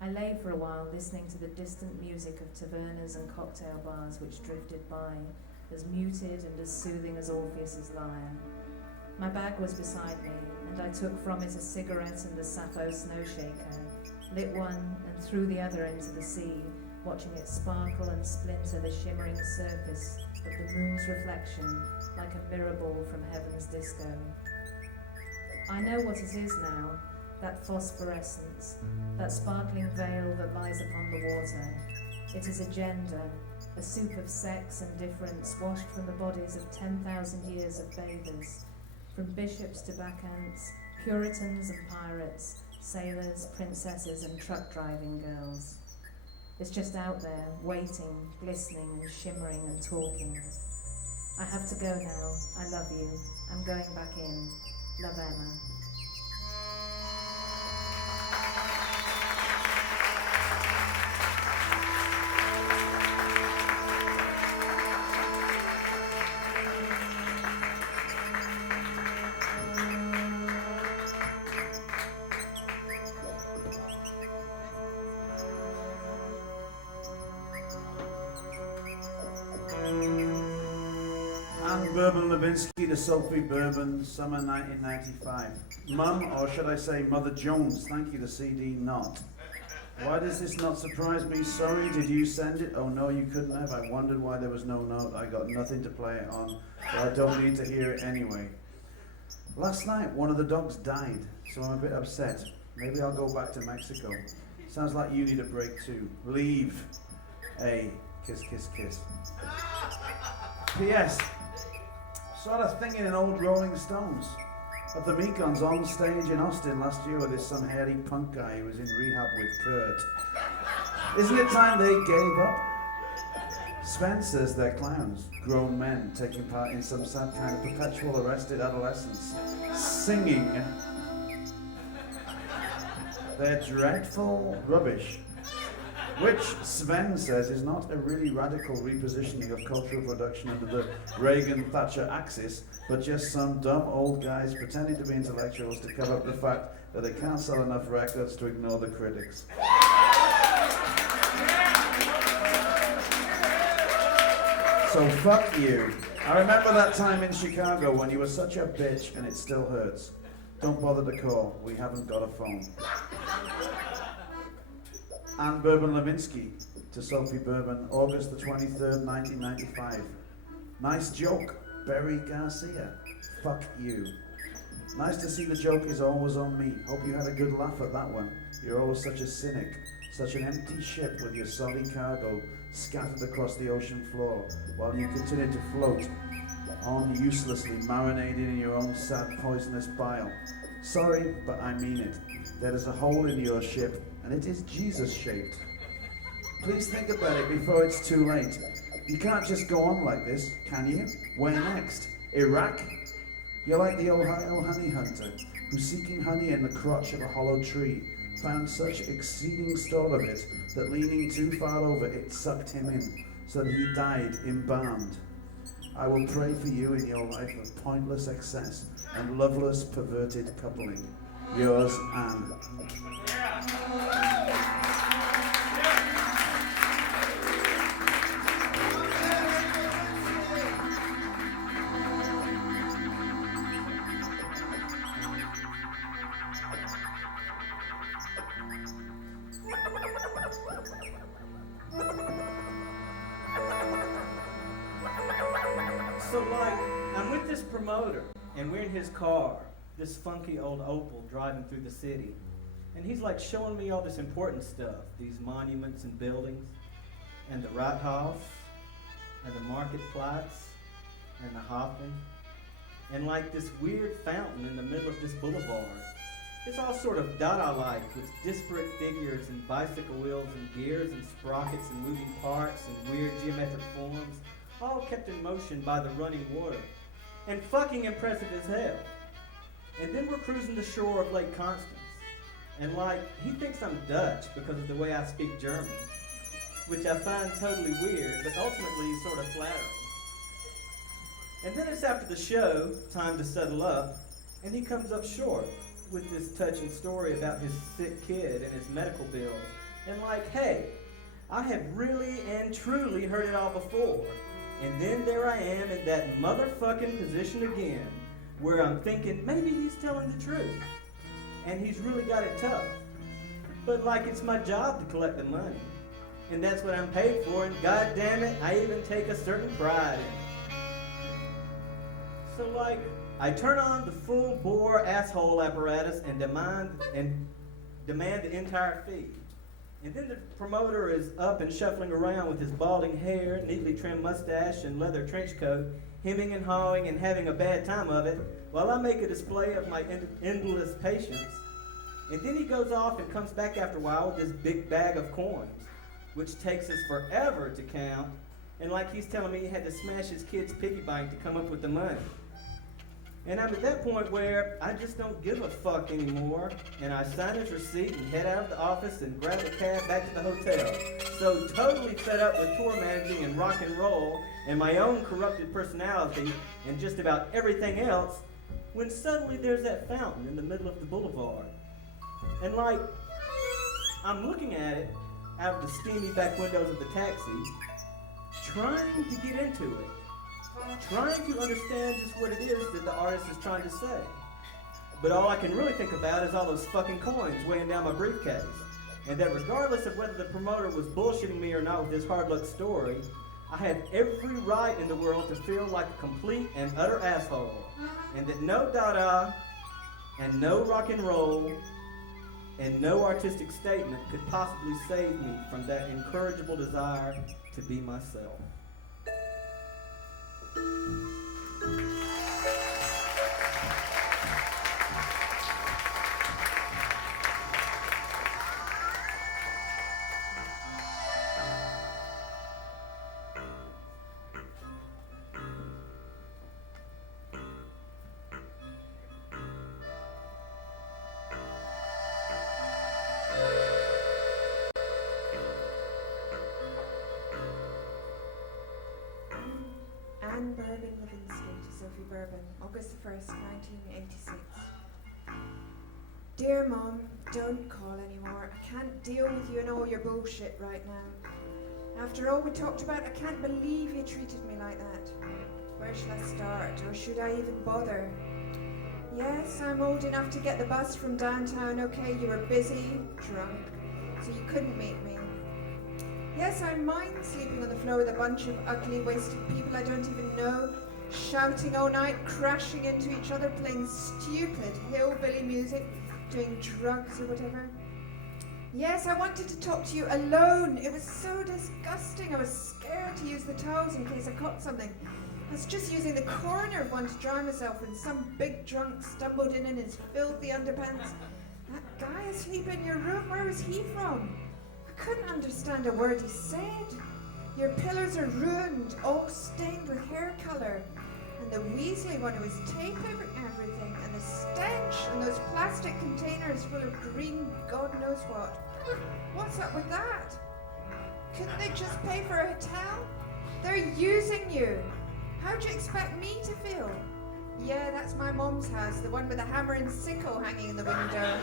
I lay for a while listening to the distant music of tavernas and cocktail bars which drifted by, as muted and as soothing as Orpheus's lyre. My bag was beside me, and I took from it a cigarette and a Sappho snow shaker, lit one and threw the other into the sea, watching it sparkle and splinter the shimmering surface of the moon's reflection like a mirror ball from heaven's disco. I know what it is now, that phosphorescence, that sparkling veil that lies upon the water. It is a gender, a soup of sex and difference washed from the bodies of 10,000 years of bathers, from bishops to bacchantes, puritans and pirates, sailors, princesses and truck-driving girls. It's just out there, waiting, glistening and shimmering and talking. I have to go now. I love you. I'm going back in. Love, Emma. Bourbon Levinsky to Sophie Bourbon, summer 1995. Mum, or should I say Mother Jones, thank you to CD Not. Why does this not surprise me? Sorry, did you send it? Oh no, you couldn't have. I wondered why there was no note. I got nothing to play it on, so I don't need to hear it anyway. Last night, one of the dogs died, so I'm a bit upset. Maybe I'll go back to Mexico. Sounds like you need a break too. Leave. A kiss, kiss, kiss. P.S. Saw a thing in an old Rolling Stones of the Mekons on stage in Austin last year with this some hairy punk guy who was in rehab with Kurt. Isn't it time they gave up? Sven says they're clowns, grown men taking part in some sad kind of perpetual arrested adolescence, singing their dreadful rubbish, which Sven says is not a really radical repositioning of cultural production under the Reagan-Thatcher axis, but just some dumb old guys pretending to be intellectuals to cover up the fact that they can't sell enough records to ignore the critics. So fuck you. I remember that time in Chicago when you were such a bitch and it still hurts. Don't bother to call, we haven't got a phone. Anne Bourbon Levinsky to Sophie Bourbon, August the 23rd, 1995. Nice joke, Berry Garcia. Fuck you. Nice to see the joke is always on me. Hope you had a good laugh at that one. You're always such a cynic, such an empty ship with your soggy cargo scattered across the ocean floor while you continue to float on uselessly marinated in your own sad poisonous bile. Sorry, but I mean it. There is a hole in your ship and it is Jesus-shaped. Please think about it before it's too late. You can't just go on like this, can you? Where next? Iraq? You're like the Ohio honey hunter who, seeking honey in the crotch of a hollow tree, found such exceeding store of it that leaning too far over it sucked him in, so that he died embalmed. I will pray for you in your life of pointless excess and loveless perverted coupling. Yours, Anne. So, like, I'm with this promoter, and we're in his car, this funky old Opel driving through the city. And he's like showing me all this important stuff, these monuments and buildings, and the Rathaus, and the Marketplatz, and the Hafen, and like this weird fountain in the middle of this boulevard. It's all sort of Dada-like with disparate figures and bicycle wheels and gears and sprockets and moving parts and weird geometric forms, all kept in motion by the running water, and fucking impressive as hell. And then we're cruising the shore of Lake Constance, and like, he thinks I'm Dutch because of the way I speak German, which I find totally weird, but ultimately sort of flattering. And then it's after the show, time to settle up, and he comes up short with this touching story about his sick kid and his medical bills, and like, hey, I have really and truly heard it all before. And then there I am in that motherfucking position again, where I'm thinking maybe he's telling the truth. And he's really got it tough. But like, it's my job to collect the money. And that's what I'm paid for, and god damn it, I even take a certain pride in it. So like, I turn on the full bore asshole apparatus and demand the entire fee. And then the promoter is up and shuffling around with his balding hair, neatly trimmed mustache, and leather trench coat, hemming and hawing and having a bad time of it, while I make a display of my endless patience. And then he goes off and comes back after a while with this big bag of coins, which takes us forever to count, and like he's telling me he had to smash his kid's piggy bank to come up with the money. And I'm at that point where I just don't give a fuck anymore, and I sign his receipt and head out of the office and grab a cab back to the hotel. So totally fed up with tour managing and rock and roll and my own corrupted personality and just about everything else, when suddenly there's that fountain in the middle of the boulevard. And like, I'm looking at it out of the steamy back windows of the taxi, trying to get into it. Trying to understand just what it is that the artist is trying to say. But all I can really think about is all those fucking coins weighing down my briefcase. and that regardless of whether the promoter was bullshitting me or not with his hard luck story, I had every right in the world to feel like a complete and utter asshole, and that no Dada, and no rock and roll, and no artistic statement could possibly save me from that incorrigible desire to be myself. Bourbon, Livingston to Sophie Bourbon, August 1st, 1986. Dear Mom, don't call anymore. I can't deal with you and all your bullshit right now. After all we talked about, I can't believe you treated me like that. Where shall I start, or should I even bother? Yes, I'm old enough to get the bus from downtown. Okay, you were busy, drunk, so you couldn't meet me. Yes, I mind sleeping on the floor with a bunch of ugly, wasted people I don't even know, shouting all night, crashing into each other, playing stupid hillbilly music, doing drugs or whatever. Yes, I wanted to talk to you alone. It was so disgusting. I was scared to use the towels in case I caught something. I was just using the corner of one to dry myself when some big drunk stumbled in his filthy underpants. That guy asleep in your room, where was he from? I couldn't understand a word he said. Your pillars are ruined, all stained with hair colour. And the Weasley one who was tape everything, and the stench, and those plastic containers full of green God knows what. What's up with that? Couldn't they just pay for a hotel? They're using you. How'd you expect me to feel? Yeah, that's my mom's house, the one with the hammer and sickle hanging in the window.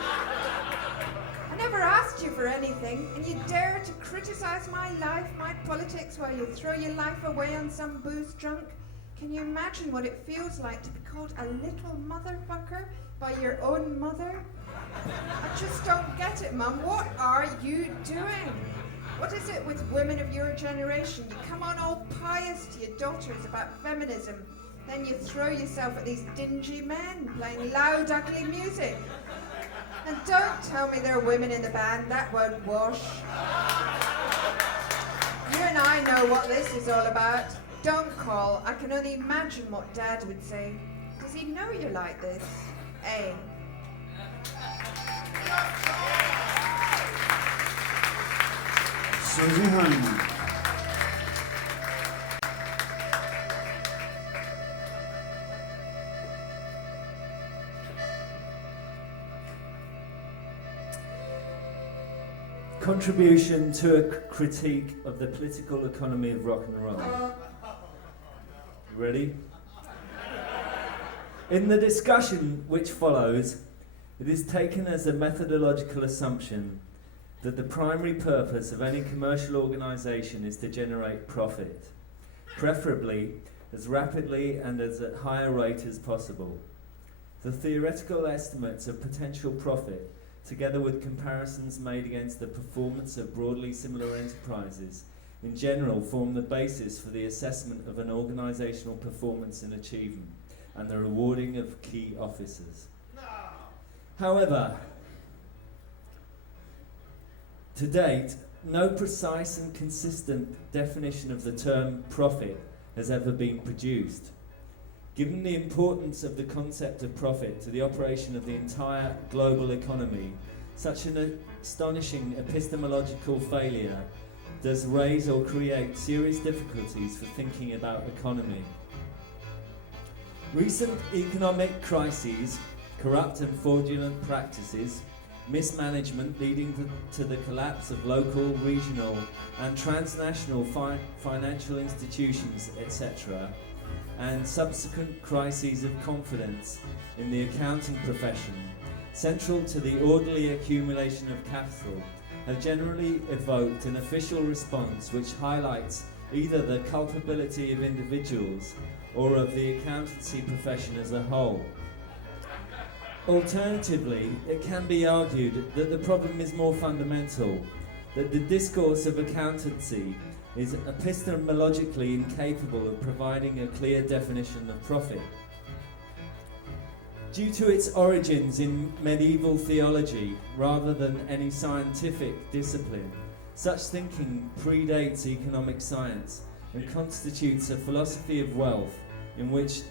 I never asked you for anything, and you dare to criticize my life, my politics, while you throw your life away on some booze drunk? Can you imagine what it feels like to be called a little motherfucker by your own mother? I just don't get it, Mum. What are you doing? What is it with women of your generation? You come on all pious to your daughters about feminism, then you throw yourself at these dingy men playing loud, ugly music. And don't tell me there are women in the band, that won't wash. You and I know what this is all about. Don't call. I can only imagine what Dad would say. Does he know you're like this? A. Susie Hyman. Contribution to a critique of the political economy of rock and roll. Ready? In the discussion which follows, it is taken as a methodological assumption that the primary purpose of any commercial organisation is to generate profit, preferably as rapidly and as at higher rate as possible. The theoretical estimates of potential profit, together with comparisons made against the performance of broadly similar enterprises, in general form the basis for the assessment of an organisational performance and achievement, and the rewarding of key officers. However, to date, no precise and consistent definition of the term profit has ever been produced. Given the importance of the concept of profit to the operation of the entire global economy, such an astonishing epistemological failure does raise or create serious difficulties for thinking about economy. Recent economic crises, corrupt and fraudulent practices, mismanagement leading to the collapse of local, regional and transnational financial institutions, etc., and subsequent crises of confidence in the accounting profession, central to the orderly accumulation of capital, have generally evoked an official response which highlights either the culpability of individuals or of the accountancy profession as a whole. Alternatively, it can be argued that the problem is more fundamental, that the discourse of accountancy is epistemologically incapable of providing a clear definition of profit. Due to its origins in medieval theology rather than any scientific discipline, such thinking predates economic science and constitutes a philosophy of wealth in which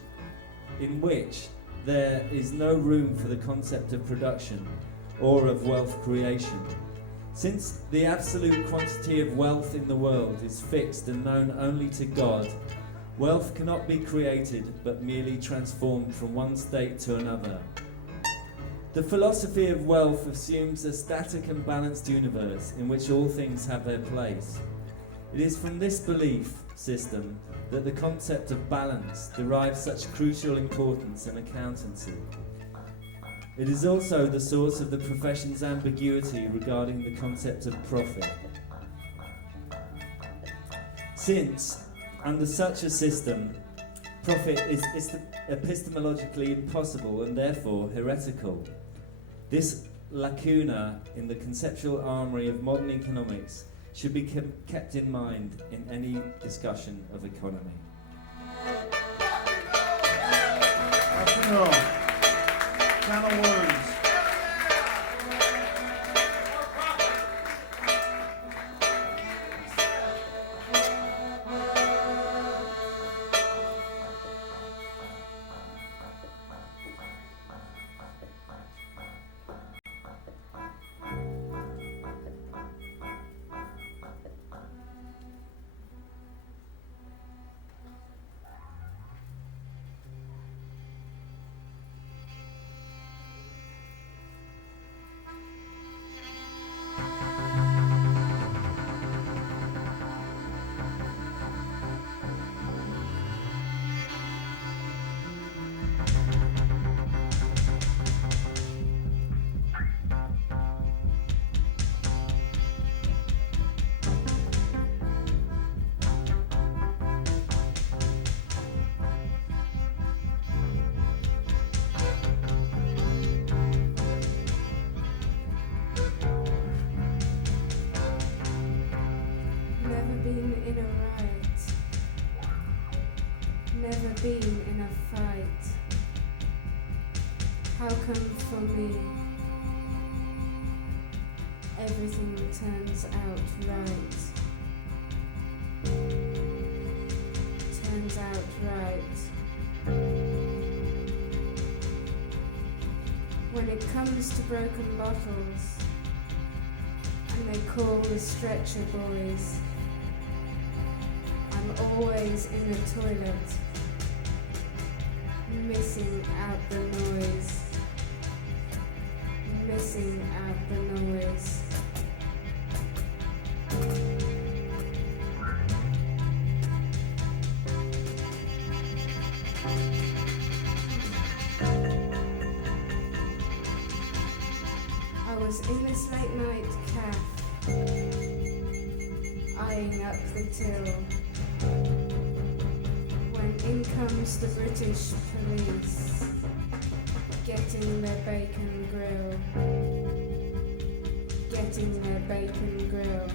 there is no room for the concept of production or of wealth creation. Since the absolute quantity of wealth in the world is fixed and known only to God, wealth cannot be created but merely transformed from one state to another. The philosophy of wealth assumes a static and balanced universe in which all things have their place. It is from this belief system that the concept of balance derives such crucial importance in accountancy. It is also the source of the profession's ambiguity regarding the concept of profit. Since, under such a system, profit is epistemologically impossible and therefore heretical. This lacuna in the conceptual armory of modern economics should be kept in mind in any discussion of economy. Can of worms. Been in a fight. How come for me everything turns out right? Turns out right. When it comes to broken bottles and they call the stretcher boys, I'm always in the toilet, missing out the noise, missing out the noise. I was in this late night cafe, eyeing up the till, when in comes the British police, getting their bacon grill, getting their bacon grill.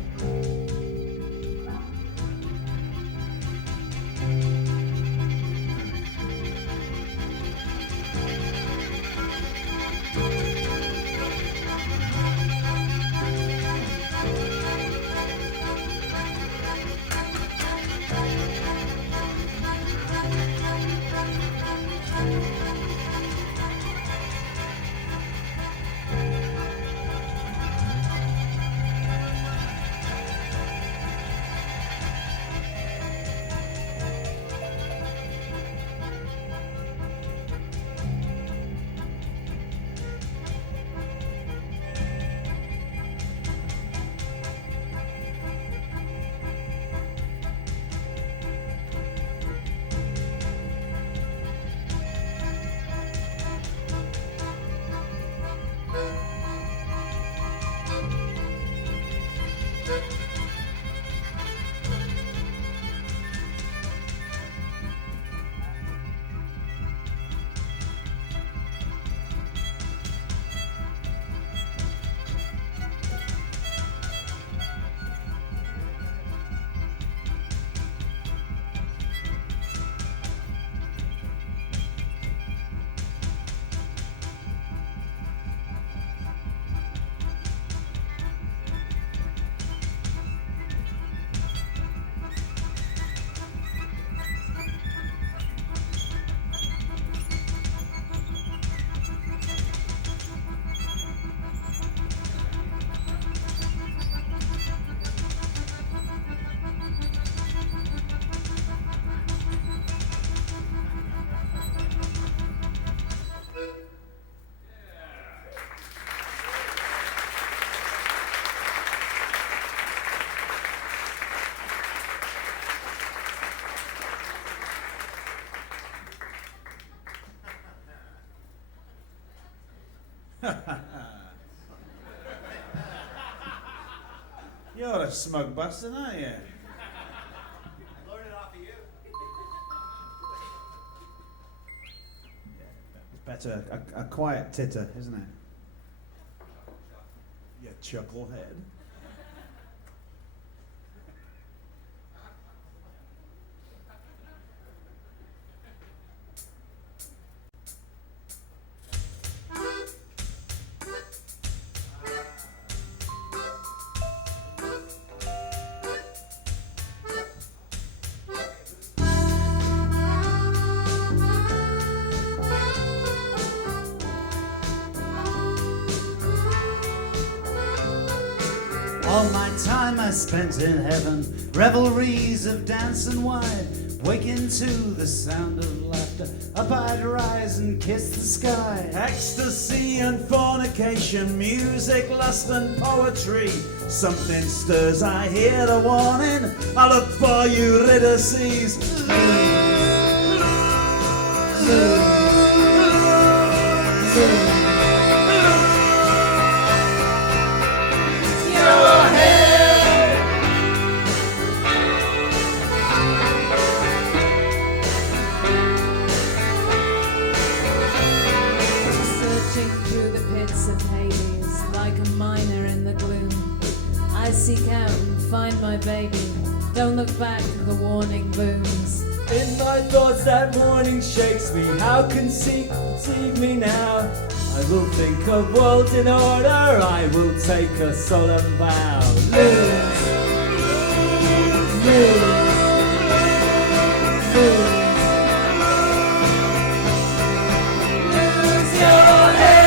You're a smug bastard, aren't you? I learned it off of you. It's better a quiet titter, isn't it? You chucklehead. All my time I spent in heaven, revelries of dance and wine, waking to the sound of laughter. Up I'd rise and kiss the sky. Ecstasy and fornication, music, lust and poetry. Something stirs, I hear the warning. I look for Eurydices. I seek out and find my baby. Don't look back, the warning booms. In my thoughts that morning shakes me. How conceive me now? I will think of worlds in order. I will take a solemn vow. Lose, lose, lose. Lose your head.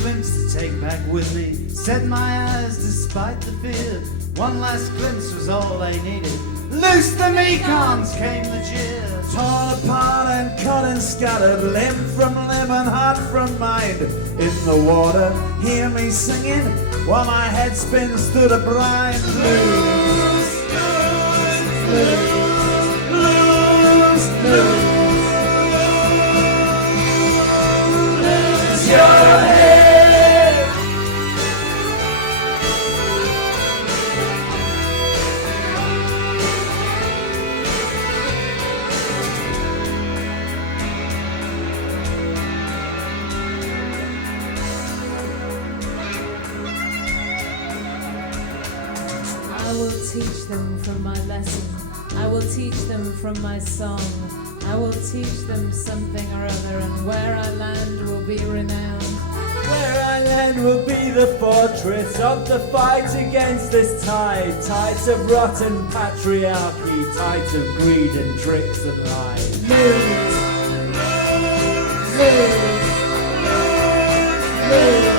Glimpse to take back with me, set my eyes despite the fear. One last glimpse was all they needed. Loose the Mekons, came the jeer. Torn apart and cut and scattered, limb from limb and heart from mind. In the water, hear me singing, while my head spins through the brine. Lose, lose, lose, lose. Lose your head. I will teach them from my lesson. I will teach them from my song. I will teach them something or other, and where I land will be renowned. Where I land will be the fortress of the fight against this tide. Tides of rotten patriarchy, tides of greed and tricks and lies. Lose, lose, lose, lose.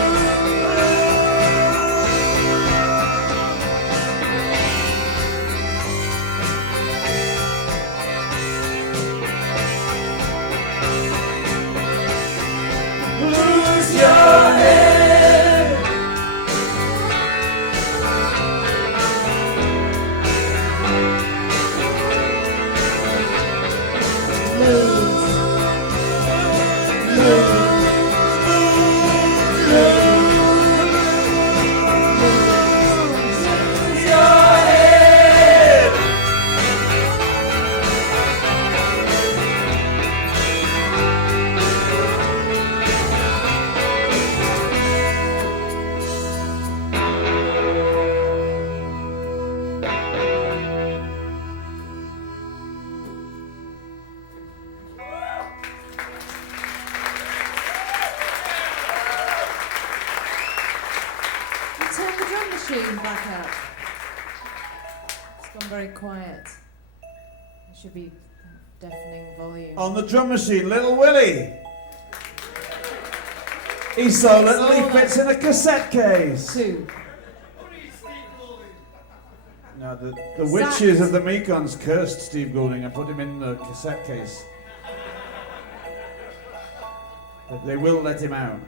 Turn the drum machine back up. It's gone very quiet. It should be deafening volume. On the drum machine, Little Willie. He's so little he fits in a cassette case. Two. No, the witches of the Mekons cursed Steve Goulding and put him in the cassette case. But they will let him out.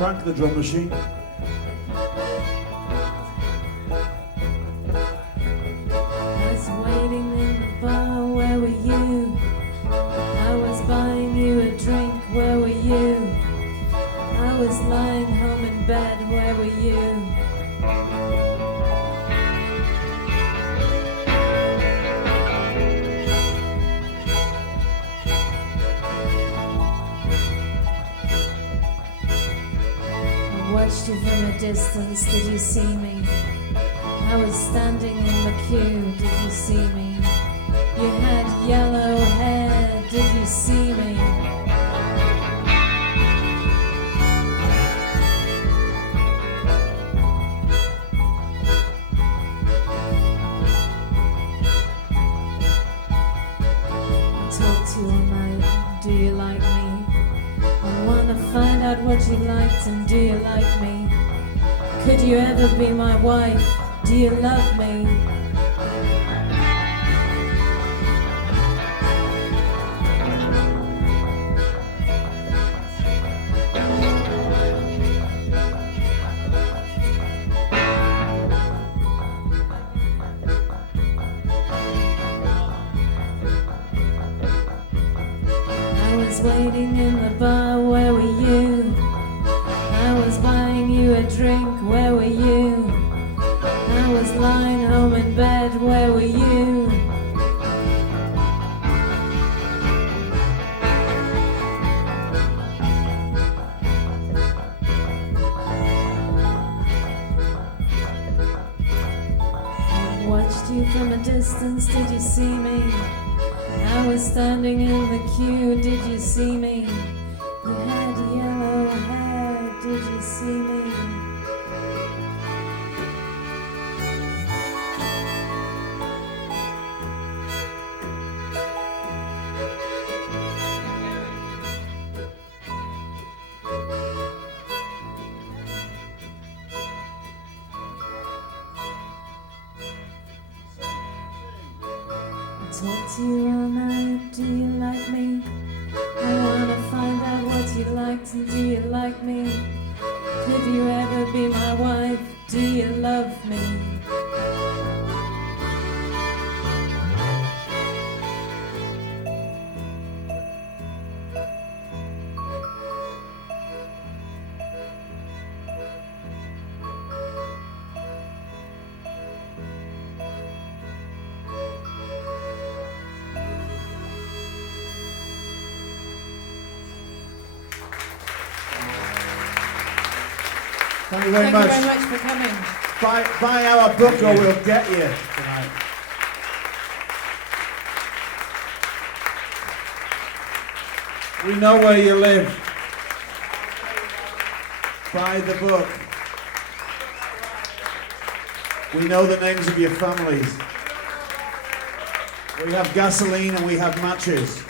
Crank the drum machine. I was waiting in the bar, where were you? I was buying you a drink, where were you? I was lying home in bed, where were you? I watched you from a distance, did you see me? I was standing in the queue, did you see me? You had yellow hair, did you see me? I talked to you all night, do you like me? I wanna find out what you liked and do you like me? Could you ever be my wife? Do you love me? I was waiting in the bar, where were you? I was buying you a drink, where were you? I was lying home in bed, where were you? I watched you from a distance, did you see me? I was standing in the queue, did you see me? You had yellow hair, did you see me? Talk to you all night, do you like me? I wanna find out what you liked and do you like me? Could you ever be my wife? Do you love me? Thank you very much. Thank you very much for coming. Buy our book or we'll get you tonight. We know where you live. Buy the book. We know the names of your families. We have gasoline and we have matches.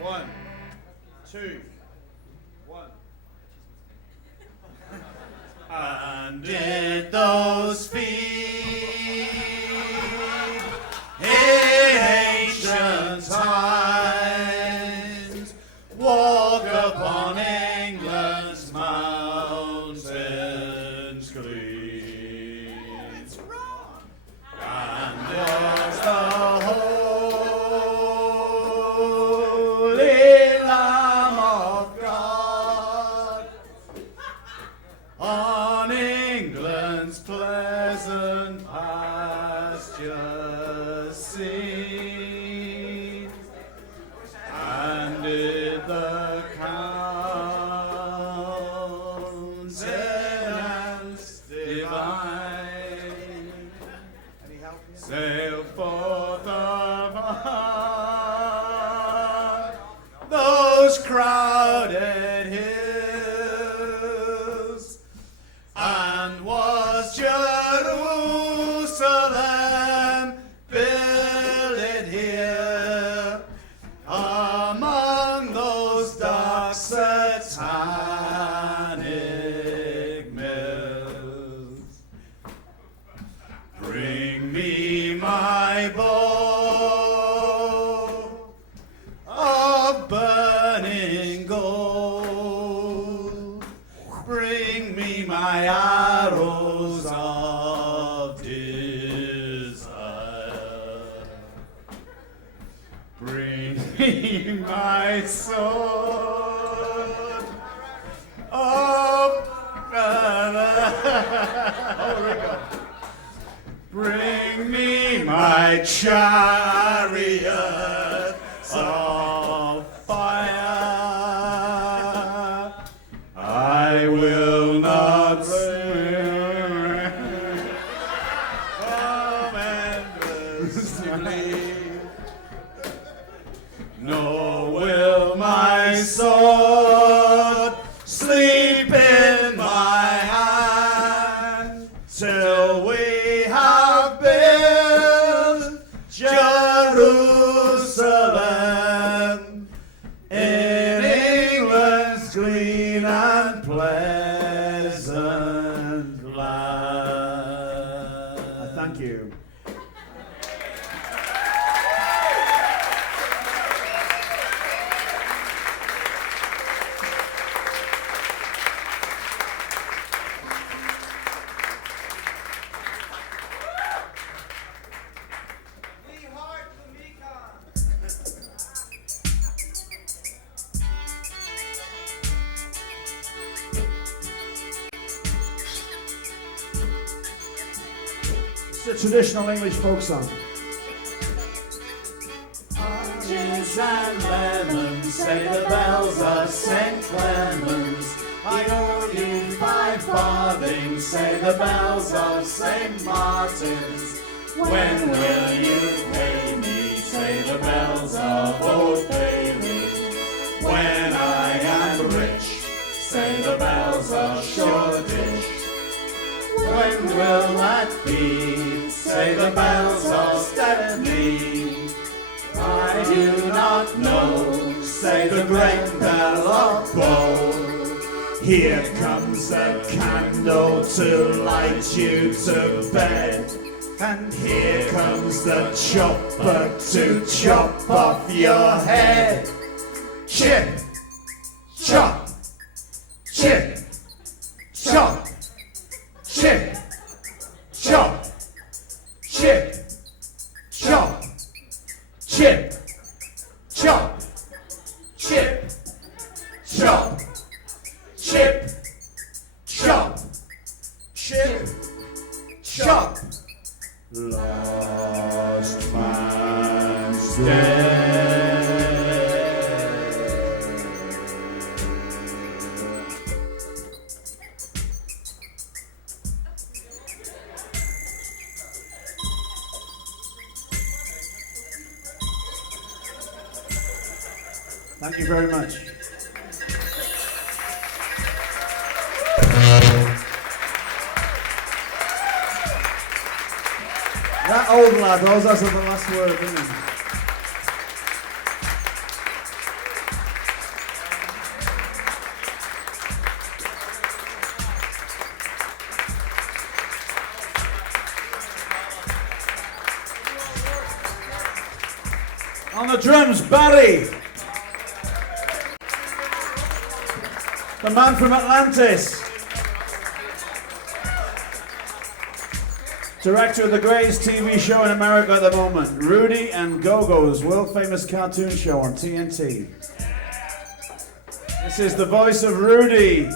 One, two, one. And did those feet in ancient times walk upon England's mountains clean? It's wrong. And was the holy pleasant pastures seen, and did the countenance divine sail forth of those crowded hills, and was Jerusalem builded here among those dark satanic mills. Bring me my bow of burning gold. Bring me my arrows of desire. Bring me my sword of bring me my chariot of fire. I will not swim endlessly, nor will my sword sleep in my hand till we have built Jerusalem in England's clean and pleasant land. Thank you. We heart the Mekon. It's a traditional English folk song. Oranges and lemons, say the bells of St. Clement's. I owe you 5 farthings, say the bells of St. Martin's. When will you pay me, say the bells of Old Bailey. When I am rich, say the bells of Shoreditch. When will that be, say the bells of Stepney. I do not know, say the great bell of Bow. Here comes the candle to light you to bed, and here comes the chopper to chop off your head. Chip, chop, chip, chop, chip, chop, chip, chop, chip, chop, chip, chop, chip, chop, chip, chop. Lost man's dead. Thank you very much. That old lad always has the last word, doesn't he? On the drums, Barry. The man from Atlantis. Director of the greatest TV show in America at the moment, Rudy and Go-Go's world famous cartoon show on TNT. This is the voice of Rudy.